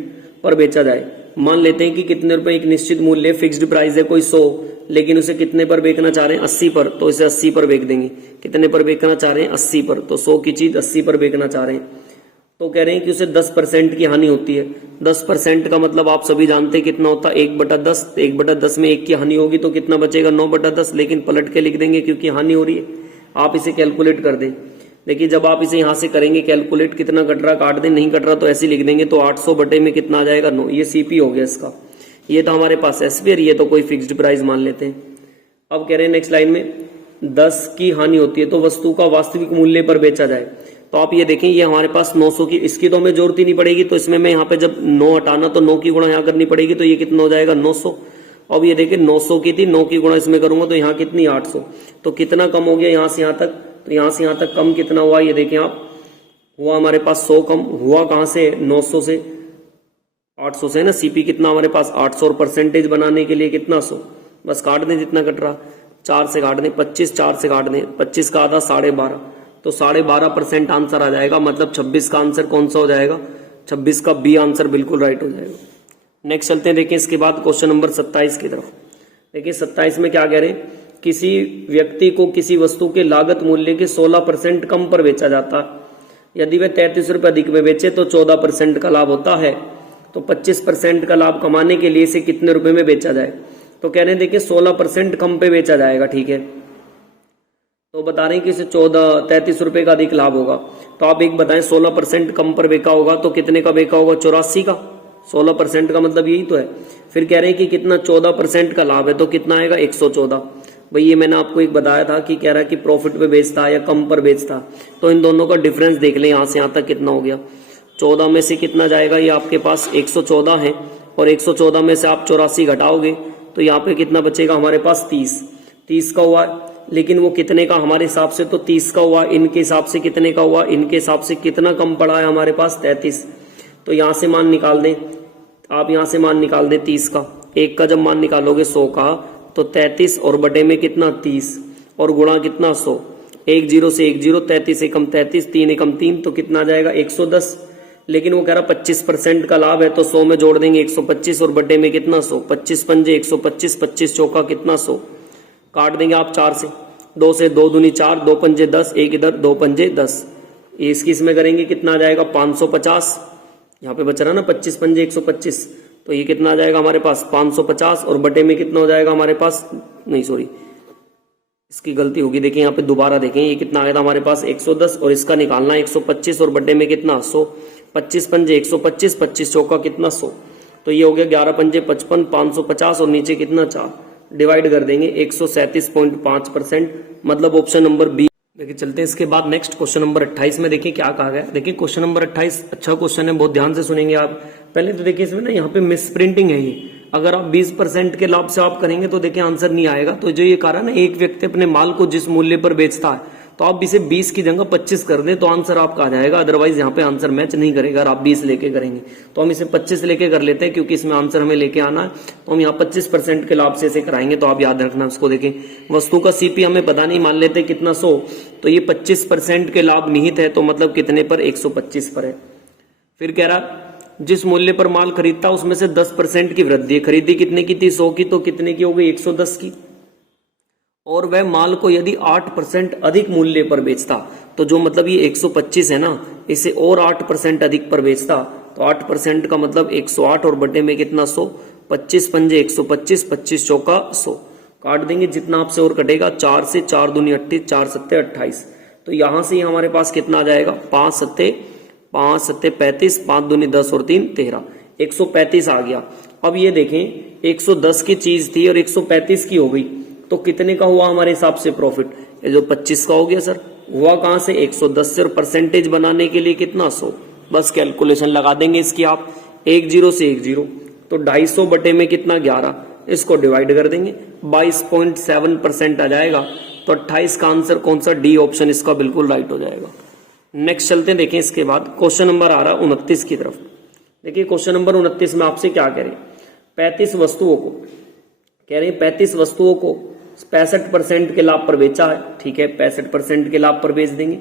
पर बेचा जाए। मान लेते हैं कि कितने रुपए, एक निश्चित मूल्य फिक्स्ड प्राइस है कोई 100, लेकिन उसे कितने पर बेचना चाह रहे हैं 80 पर, तो इसे 80 पर बेच देंगे। कितने पर बेचना चाह रहे हैं 80 पर, तो 100 की चीज 80 पर बेचना चाह रहे हैं। तो कह रहे हैं कि उसे 10% की हानि होती है। 10% का मतलब आप सभी जानते हैं कितना होता है, 1/10। 1/10 में 1 की हानि होगी तो कितना बचेगा, 9/10। लेकिन पलट के लिख देंगे क्योंकि हानि हो रही है। आप इसे कैलकुलेट कर दें। देखिए जब आप इसे यहां से करेंगे कैलकुलेट, कितना कट रहा काट दें, नहीं कट रहा तो ऐसे लिख देंगे। तो 800 बटे में कितना आ जाएगा, 9। ये सीपी हो गया इसका। ये तो हमारे पास एसपी और ये तो कोई फिक्स्ड प्राइस मान लेते हैं। अब कह रहे हैं नेक्स्ट लाइन में 10 की हानि होती है तो वस्तु का वास्तविक मूल्य पर बेचा जाए। तो आप ये देखें, ये हमारे पास 900 की, इसकी तो हमें जरूरत ही नहीं पड़ेगी। तो इसमें मैं यहाँ पे जब 9 हटाना तो 9 की गुणा यहाँ करनी पड़ेगी। तो ये कितना हो जाएगा, 900। अब ये देखिए 900 की थी, 9 की गुणा इसमें करूंगा तो यहाँ कितनी, 800। तो कितना कम हो गया यहाँ से यहाँ तक, तो यहाँ से यहाँ तक कम कितना हुआ, ये देखें आप, हुआ हमारे पास 100 कम। हुआ कहाँ से, 900 से, 800 से ना। सीपी कितना हमारे पास 800 और परसेंटेज बनाने के लिए कितना 100। बस काट दें जितना कट रहा, 4 से काट दें, 25, 4 से काट दें, 25 का आधा 12.5। तो 12.5% आंसर आ जाएगा। मतलब 26 का आंसर कौन सा हो जाएगा, 26 का बी आंसर बिल्कुल राइट हो जाएगा। नेक्स्ट चलते हैं, देखिए इसके बाद क्वेश्चन नंबर 27 की तरफ। देखिए 27 में क्या कह रहे हैं, किसी व्यक्ति को किसी वस्तु के लागत मूल्य के 16% कम पर बेचा जाता है। यदि वह 33 रुपये अधिक में बेचे तो 14% का लाभ होता है। तो 25% का लाभ कमाने के लिए इसे कितने रुपए में बेचा जाए। तो कह रहे हैं देखिए 16% कम पे बेचा जाएगा, ठीक है। तो बता रहे हैं कि इसे 33 रुपए का अधिक लाभ होगा। तो आप एक बताएं, 16% कम पर बेचा होगा तो कितने का बेचा होगा, 84 का। 16% का मतलब यही तो है। फिर कह रहे हैं कि कितना, 14% का लाभ है तो कितना आएगा, 114। भाई ये मैंने आपको एक बताया था कि कह रहा है कि प्रॉफिट पे बेचता है या कम पर बेचता। तो इन दोनों का डिफरेंस देख लें, यहां से यहां तक कितना हो गया। 14 में से कितना जाएगा, ये आपके पास 114 है और 114 में से आप 84 घटाओगे तो यहाँ पे कितना बचेगा हमारे पास, 30 का हुआ। लेकिन वो कितने का, हमारे हिसाब से तो 30 का हुआ, इनके हिसाब से कितने का हुआ, इनके हिसाब से कितना कम पड़ा है हमारे पास, 33। तो यहाँ से मान निकाल दें आप, यहाँ से मान निकाल दें 30 का। एक का जब मान निकालोगे 100 का तो 33 और बटे में कितना, 30 और गुणा कितना, 100। 1 0 से 1 0, 33 एकम 33, 3 एकम 3, तो कितना आ जाएगा, 110। लेकिन वो कह रहा 25% का लाभ है तो 100 में जोड़ देंगे 125 और बटे में कितना, 100। 25 पंजे 125, 25 चौका कितना, 100। काट देंगे आप 4 से, 2 से 2 दूनी 4, 2 पंजे 10, एक इधर 2 पंजे 10। इसकी इसमें करेंगे कितना आ जाएगा, 550। यहाँ पे बच रहा ना 25 पंजे 125, तो ये कितना आ जाएगा हमारे पास, 550 और बटे में कितना हो जाएगा हमारे पास, नहीं सॉरी इसकी गलती होगी। देखिए यहाँ पे दोबारा देखें, ये कितना आया था हमारे पास 110 और इसका निकालना 125 और बटे में कितना, 100। 25 पंजे 125, 25 चौका कितना, 100। तो ये हो गया 11 पंजे 55, 550 और नीचे कितना, 4। डिवाइड कर देंगे 137.5%, मतलब ऑप्शन नंबर बी। देखिए चलते हैं इसके बाद नेक्स्ट क्वेश्चन नंबर 28 में। देखिए क्या कहा गया। देखिए क्वेश्चन नंबर 28 अच्छा क्वेश्चन है, बहुत ध्यान से सुनेंगे आप। पहले तो देखिए इसमें ना यहाँ पे मिस प्रिंटिंग है ये। अगर आप 20% के लाभ से आप करेंगे तो देखिए आंसर नहीं आएगा। तो जो ये कारण है, एक व्यक्ति अपने माल को जिस मूल्य पर बेचता है तो आप इसे 20 की जगह 25 कर दें तो आंसर आपका आ जाएगा। अदरवाइज यहाँ पे आंसर मैच नहीं करेगा अगर आप 20 लेके करेंगे। तो हम इसे 25 लेके कर लेते हैं क्योंकि इसमें आंसर हमें लेके आना है। तो हम यहाँ 25% के लाभ से इसे कराएंगे। तो आप याद रखना उसको। देखें वस्तु का सीपी हमें पता नहीं, मान लेते कितना, 100। तो ये 25% के लाभ निहित है तो मतलब कितने पर, 125 पर है। फिर कह रहा जिस मूल्य पर माल खरीदता उसमें से 10% की वृद्धि है। खरीदी कितने की थी, 100 की, तो कितने की हो गई, 110 की। और वह माल को यदि 8% अधिक मूल्य पर बेचता, तो जो मतलब ये 125 है ना, इसे और 8% अधिक पर बेचता तो 8% का मतलब 108 और बटे में कितना, 100। 25 पंजे 125, 25 चौका 100। काट देंगे जितना आपसे और कटेगा, 4 से 4 दूनी 28, 4 सत्ते 28। तो यहां से हमारे पास कितना आ जाएगा, 5 सत्ते 35, 5 दूनी 10 और 3 13, 135 आ गया। अब ये देखें 110 की चीज थी और 135 की हो गई तो कितने का हुआ हमारे हिसाब से प्रॉफिट, ये जो 25 का हो गया सर। हुआ कहां से, 110 से, और परसेंटेज बनाने के लिए कितना, 100। बस कैलकुलेशन लगा देंगे इसकी आप, 1 0 से 1 0, तो 250 बटे में कितना, 11। इसको डिवाइड कर देंगे 22.7% आ जाएगा। तो 28 का आंसर कौन सा, डी ऑप्शन इसका बिल्कुल राइट हो जाएगा। नेक्स्ट चलते हैं, देखें इसके बाद क्वेश्चन नंबर आ रहा 29 की तरफ। देखिए क्वेश्चन नंबर 29 में आपसे क्या कह रहे हैं, 35 वस्तुओं को, कह रहे हैं 35 वस्तुओं को 65% के लाभ पर बेचा है। ठीक है, 65% के लाभ पर बेच देंगे।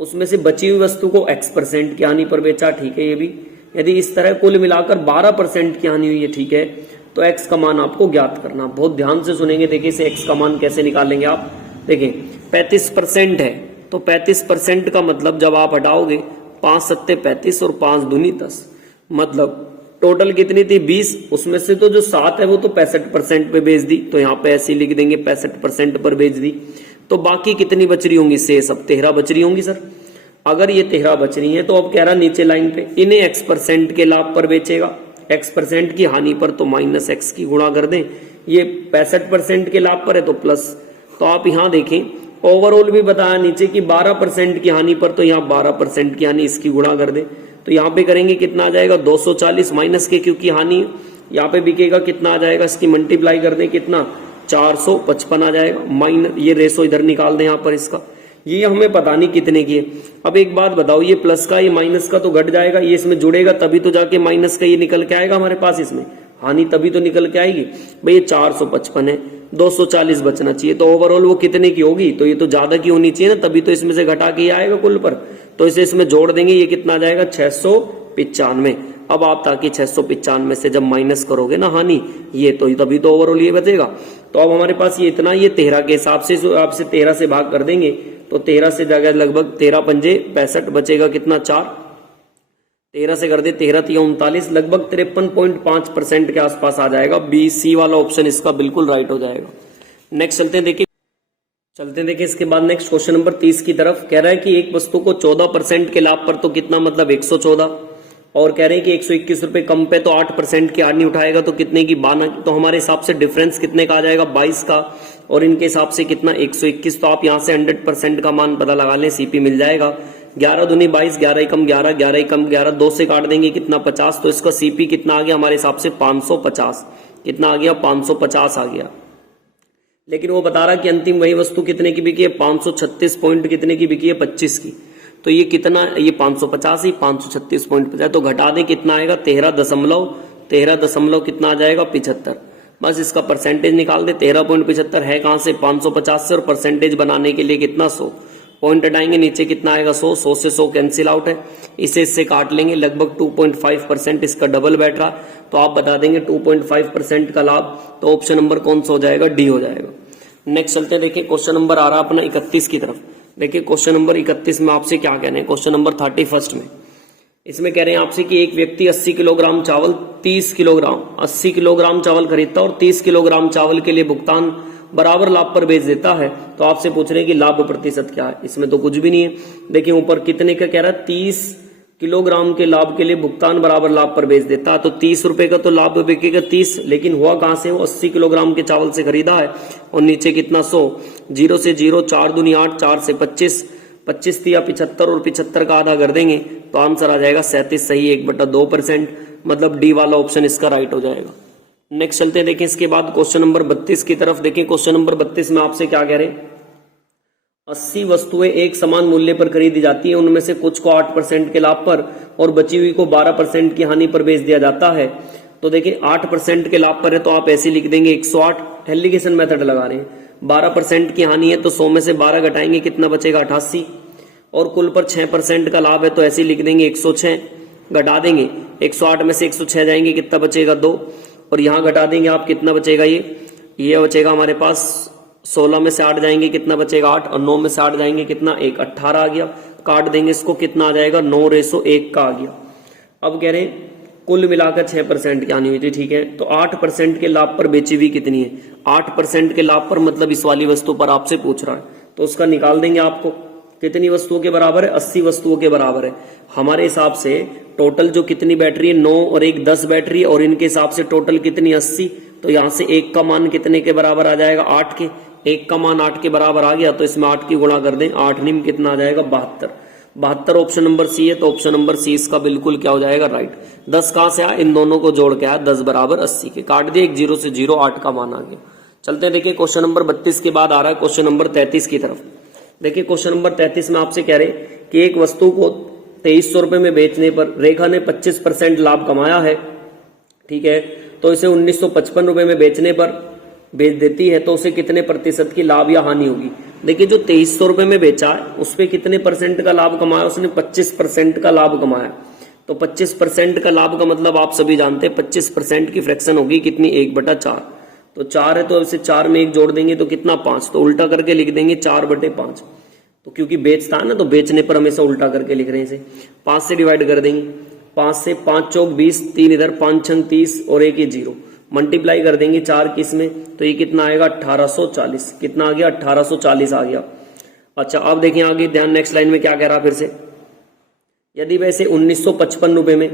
उसमें से बची हुई वस्तु को x% की हानि पर बेचा। ठीक है, ये भी। यदि इस तरह कुल मिलाकर 12% की हानि हुई है, ठीक है, तो x का मान आपको ज्ञात करना। बहुत ध्यान से सुनेंगे। देखिए इसे x का मान कैसे निकालेंगे आप। देखिए 35% है तो 35% का मतलब जब आप हटाओगे 5 सत्ते 35 और 5 दूनी 10, मतलब टोटल कितनी थी 20, उसमें से तो जो 7 है वो तो 65% पे बेच दी, तो यहाँ पे ऐसे लिख देंगे 65% पर बेच दी। तो बाकी कितनी बच रही होंगी शेष, अब 13 बच रही होंगी सर। अगर ये 13 बच रही है तो अब कह रहा नीचे लाइन पे इन्हें x% के लाभ पर बेचेगा, x% की हानि पर तो माइनस x की गुणा कर दें, ये 65% के लाभ पर है तो प्लस। तो आप यहाँ देखें ओवरऑल भी बताया नीचे की 12% की हानि पर, तो यहाँ 12% की हानि इसकी गुणा कर दे, तो यहाँ पे करेंगे कितना आ जाएगा 240 माइनस के, क्योंकि हानि यहाँ पे बिकेगा कितना आ जाएगा, इसकी मल्टीप्लाई कर दे कितना 455 आ जाएगा, माइनस ये रेशो इधर निकाल दें यहाँ पर इसका, ये हमें पता नहीं कितने की है। अब एक बात बताओ, ये प्लस का ये माइनस का तो घट जाएगा, ये इसमें जुड़ेगा तभी तो जाके माइनस का ये निकल के आएगा हमारे पास, इसमें हानि तभी तो निकल के आएगी। भाई ये 455 है, 240 बचना चाहिए, तो ओवरऑल वो कितने की होगी, तो ये तो ज्यादा की होनी चाहिए ना, तभी तो इसमें से घटा के आएगा कुल पर, तो इसे इसमें जोड़ देंगे, ये कितना आ जाएगा 695। अब आप ताकि 695 से जब माइनस करोगे ना हानि ये, तो तभी तो ओवरऑल ये बचेगा। तो अब हमारे पास ये इतना, ये 13 के हिसाब से आपसे 13 से भाग कर देंगे, तो 13 से जगह लगभग 13 पंजे 65 बचेगा कितना 4, 13 से कर दे 13 3 39, लगभग 53.5% के आसपास आ जाएगा। बी सी वाला ऑप्शन इसका बिल्कुल राइट हो जाएगा। नेक्स्ट चलते हैं देखिए इसके बाद नेक्स्ट क्वेश्चन नंबर 30 की तरफ। कह रहा है कि एक वस्तु को 14% के लाभ पर तो कितना, मतलब 114, और कह रहे हैं कि 121 रुपए कम पे तो 8% की हानि उठाएगा तो कितने की 12, तो हमारे हिसाब से डिफरेंस कितने का आ जाएगा 22 का, और इनके हिसाब से कितना 121, तो आप यहाँ से 100% का मान पता लगा लें, सीपी मिल जाएगा। 11 दूनी 22, 11 कम 11, 11 कम 11, 2 से काट देंगे कितना 50, तो इसका सीपी कितना आ गया हमारे हिसाब से 550, कितना आ गया 550 आ गया। लेकिन वो बता रहा कि अंतिम वही वस्तु कितने की बिकी है, 536 पॉइंट कितने की बिकी है 25 की, तो ये कितना, ये 550 ही 536.50, तो घटा दें कितना आएगा 13 कितना आ जाएगा 75, बस इसका परसेंटेज निकाल दे। 13.75 है कहां से 550 से, और परसेंटेज बनाने के लिए कितना 100 पॉइंट हटाएंगे, नीचे कितना आएगा 100, 100 से 100 कैंसिल आउट है, इसे इससे काट लेंगे, लगभग 2.5% इसका डबल बैठ रहा, तो आप बता देंगे 2.5% का लाभ, तो ऑप्शन नंबर कौन सा हो जाएगा, डी हो जाएगा। नेक्स्ट चलते हैं, देखिए क्वेश्चन नंबर आ रहा है अपना 31 की तरफ। देखिए क्वेश्चन नंबर 31 में आपसे क्या कहना है, क्वेश्चन नंबर 31 में इसमें कह रहे हैं आपसे कि एक व्यक्ति 80 किलोग्राम चावल 80 किलोग्राम चावल खरीदता है और 30 किलोग्राम चावल के लिए भुगतान बराबर लाभ पर बेच देता है, तो आपसे पूछ रहे हैं कि लाभ प्रतिशत क्या है। इसमें तो कुछ भी नहीं है, देखिए ऊपर कितने का कह रहा है 30 किलोग्राम के लाभ के लिए भुगतान बराबर लाभ पर बेच देता है, तो 30 रुपए का तो लाभ बिकेगा 30, लेकिन हुआ कहां से, वो 80 किलोग्राम के चावल से खरीदा है, और नीचे कितना 100, 0 से 0, 4 दूनी 8, 4 से 25, 25 दिया 75, और 75 का आधा कर देंगे तो आंसर आ जाएगा 37, सही 1/2%, मतलब डी वाला ऑप्शन इसका राइट हो जाएगा। नेक्स्ट चलते हैं, देखिए इसके बाद क्वेश्चन नंबर 32 की तरफ। देखिए क्वेश्चन नंबर 32 में आपसे क्या कह रहे हैं, 80 वस्तुएं एक समान मूल्य पर खरीदी जाती है, उनमें से कुछ को 8% के लाभ पर और बची हुई को 12% की हानि पर बेच दिया जाता है। तो देखिए 8% के लाभ पर है तो आप ऐसे लिख देंगे 108, एलिगेशन मेथड लगा रहे हैं। 12% की हानि है तो 100 में से 12 घटाएंगे कितना बचेगा 88, और कुल पर 6% का लाभ है तो ऐसे लिख देंगे 106, घटा देंगे 108 में से 106 जाएंगे कितना बचेगा 2, और यहाँ घटा देंगे आप कितना बचेगा, ये बचेगा हमारे पास 16 में से 8 जाएंगे कितना बचेगा 8, और 9 में से 8 जाएंगे कितना 1, 18 आ गया। काट देंगे इसको कितना आ जाएगा 9:1 का आ गया। अब कह रहे हैं कुल मिलाकर 6% की हानि हुई थी, ठीक है, तो 8% के लाभ पर बेची हुई कितनी है, 8% के लाभ पर मतलब इस वाली वस्तु पर आपसे पूछ रहा है, तो उसका निकाल देंगे आपको कितनी वस्तुओं के बराबर है, 80 वस्तुओं के बराबर है। हमारे हिसाब से टोटल जो कितनी बैटरी है 9 और 1 10 बैटरी, और इनके हिसाब से टोटल कितनी 80, तो यहां से 1 का मान कितने के बराबर आ जाएगा 8 के, 1 का मान 8 के बराबर आ गया, तो इसमें 8 की गुणा कर दें, 8 निम कितना आ जाएगा 72 ऑप्शन नंबर सी है, तो ऑप्शन नंबर सी इसका बिल्कुल क्या हो जाएगा राइट। 10 कहां से आया, इन दोनों को जोड़ के आया, 10 बराबर 80 के, काट दिए, 1 0 से 0, 8 का मान आ गया। चलते हैं, देखिए क्वेश्चन नंबर 32 के बाद आ रहा है क्वेश्चन नंबर 33 की तरफ। देखिए क्वेश्चन नंबर 33 में आपसे कह रहे कि एक वस्तु को 2300 रुपए में बेचने पर रेखा ने 25% लाभ कमाया है, ठीक है, तो इसे 1955 रुपए में बेचने पर बेच देती है, तो उसे कितने प्रतिशत की लाभ या हानि होगी। देखिए जो 2300 रुपए में बेचा है उस पर कितने परसेंट का लाभ कमाया, उसने 25% का लाभ कमाया, तो 25% का लाभ का मतलब आप सभी जानते हैं 25% की फ्रैक्शन होगी कितनी 1/4, तो 4 है तो इसे 4 में 1 जोड़ देंगे तो कितना 5, तो उल्टा करके लिख देंगे 4/5, तो क्योंकि बेचता है ना, तो बेचने पर हमेशा उल्टा करके लिख रहे हैं इसे। 5 से डिवाइड कर देंगे, 5 से 5 चौक 20, 3 इधर, 5 छंग 30 और 1 ही 0, मल्टीप्लाई कर देंगे 4 किस में, तो ये कितना आएगा 1840। कितना आ गया 1840 आ गया। अच्छा अब देखिए आगे ध्यान, नेक्स्ट लाइन में क्या कह रहा फिर से, यदि वैसे 1955 रुपए में,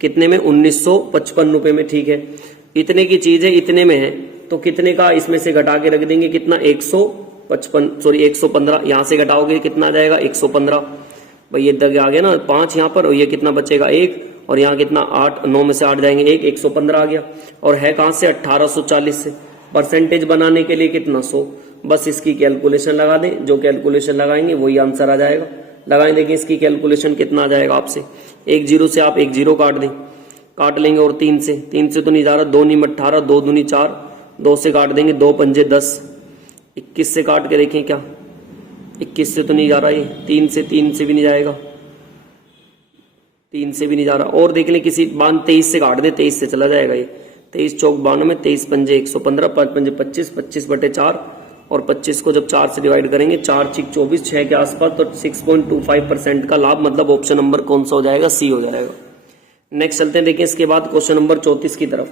कितने में 1955 रुपए में, ठीक है, इतने की चीज है, इतने में है, तो कितने का इसमें से घटा के रख देंगे, कितना 115, यहां से घटाओगे कितना आ जाएगा 115, भाई ये इधर आ गया ना 5 यहाँ पर, और ये कितना बचेगा 1, और यहाँ कितना 8, 9 में से 8 जाएंगे 1, 115 आ गया। और है कहां से 1840 से, परसेंटेज बनाने के लिए कितना 100, बस इसकी कैलकुलेशन लगा दें, जो कैलकुलेशन लगाएंगे वही आंसर आ जाएगा। लगाएं, देखिए इसकी कैलकुलेशन कितना आ जाएगा आपसे, 1 0 से आप 1 0 काट दें, काट लेंगे, और 3 से तो नहीं जा रहा, 2 नीम 18, 2 दूनी 4, 2 से काट देंगे, 2 पंजे 10, 21 से काट के देखें क्या, 21 से तो नहीं जा रहा ये, 3 से भी नहीं जाएगा, 3 से भी नहीं जा रहा, और देख लें किसी बान 23 से काट दे, 23 से चला जाएगा ये, 23 चौक 92, 23 पंजे 115, 5 पंजे 25, 25 बटे 4, और 25 को जब 4 से डिवाइड करेंगे, 4 6 24, 6 के आसपास, तो 6.25% का लाभ, मतलब ऑप्शन नंबर कौन सा हो जाएगा, सी हो जाएगा। नेक्स्ट चलते हैं, देखिए इसके बाद क्वेश्चन नंबर 34 की तरफ।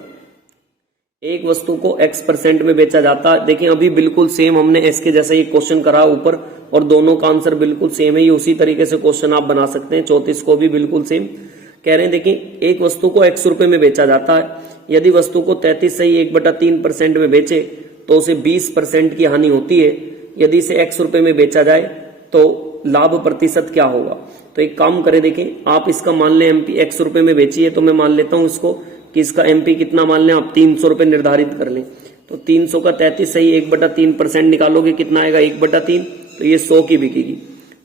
एक वस्तु को x% में बेचा जाता है, देखिए अभी बिल्कुल सेम हमने एस के जैसा ये क्वेश्चन करा ऊपर, और दोनों का आंसर बिल्कुल सेम है, ये उसी तरीके से क्वेश्चन आप बना सकते हैं। 34 को भी बिल्कुल सेम कह रहे हैं, देखिए एक वस्तु को x रुपए में बेचा जाता है, यदि वस्तु को 33 से 1/3% में बेचे तो उसे 20% की हानि होती है, यदि इसे x रुपए में बेचा जाए तो लाभ प्रतिशत क्या होगा। तो एक काम करें, देखें आप इसका मान लें एमपी x रुपए में बेची है, तो मैं मान लेता हूं इसको कि इसका एमपी कितना मान लें आप, 300 रुपए निर्धारित कर लें, तो 300 का 33 से 1/3% निकालोगे, कितना आएगा 1/3, तो ये 100 की बिकेगी।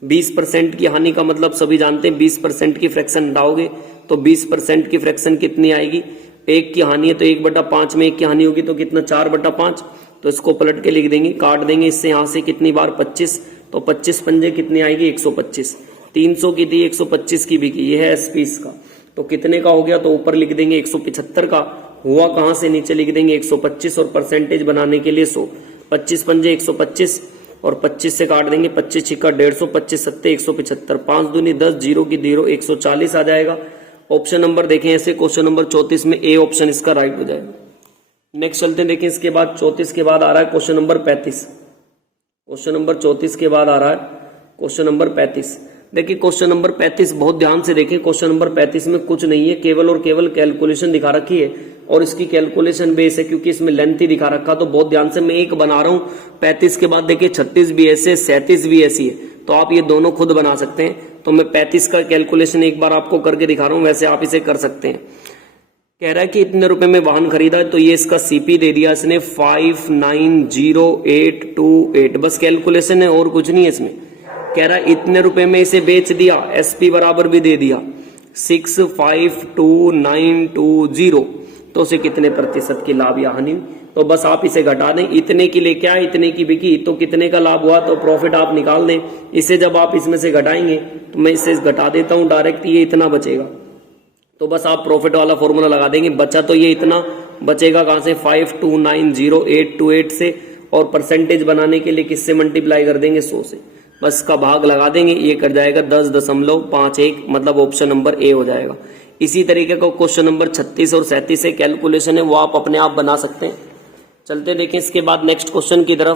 20% की हानि का मतलब सभी जानते हैं, 20% की फ्रैक्शन हटाओगे तो 20% की फ्रैक्शन कितनी आएगी, 1 की हानि है तो 1/5 में 1 की हानि होगी, तो कितना 4/5, तो इसको पलट के लिख देंगे, काट देंगे इससे यहां से कितनी बार 25, तो 25 पंजे कितनी आएगी 125, 300 की थी 125 की बिकी, ये है एसपी इसका, तो कितने का हो गया, तो ऊपर लिख देंगे 175 का, हुआ कहां से नीचे लिख देंगे 125, और परसेंटेज बनाने के लिए 100, 25 पंजे 125, और 25 से काट देंगे, 25 छिक्का 150, 25 सत्ते 175, 5 दूनी 10, 0 की 0, 140 आ जाएगा। ऑप्शन नंबर देखें ऐसे, क्वेश्चन नंबर 34 में ए ऑप्शन इसका राइट हो जाएगा। नेक्स्ट चलते हैं, देखिए इसके बाद 34 के बाद आ रहा है क्वेश्चन नंबर 35। क्वेश्चन नंबर 34 के बाद आ रहा है क्वेश्चन नंबर 35। देखिए क्वेश्चन नंबर 35 बहुत ध्यान से देखें, क्वेश्चन नंबर 35 में कुछ नहीं है, केवल और केवल कैलकुलेशन दिखा रखी है, और इसकी कैलकुलेशन बेस है, क्योंकि इसमें लेंथ ही दिखा रखा, तो बहुत ध्यान से मैं एक बना रहा हूं। 35 के बाद देखिए 36 भी ऐसे, 37 भी ऐसी है, तो आप ये दोनों खुद बना सकते हैं। तो मैं 35 का कैलकुलेशन एक बार आपको करके दिखा रहा हूं, वैसे आप इसे कर सकते हैं। कह रहा है कि इतने रुपए में वाहन खरीदा है, तो ये इसका सीपी दे दिया इसने 590,828, बस कैलकुलेशन है और कुछ नहीं है इसमें। कह रहा है इतने रुपए में इसे बेच दिया, एसपी बराबर भी दे दिया 652,920, तो उसे कितने प्रतिशत की लाभ या हानि, तो बस आप इसे घटा दें, इतने की लेके आए, इतने की बिकी, तो कितने का लाभ हुआ, तो प्रॉफिट आप निकाल दें। इसे जब आप इसमें से घटाएंगे, तो मैं इसे घटा देता हूं डायरेक्ट, ये इतना बचेगा, तो बस आप प्रॉफिट वाला फॉर्मूला लगा देंगे, बचा तो ये इतना, बचेगा कहां से 5290828 से, और परसेंटेज बनाने के लिए किससे मल्टीप्लाई कर देंगे 100 से, बस का भाग लगा देंगे, ये कर जाएगा 10.51, मतलब ऑप्शन नंबर ए हो जाएगा। इसी तरीके का क्वेश्चन नंबर 36 और 37 से कैलकुलेशन है, वो आप अपने आप बना सकते हैं। चलते देखें इसके बाद नेक्स्ट क्वेश्चन की तरफ।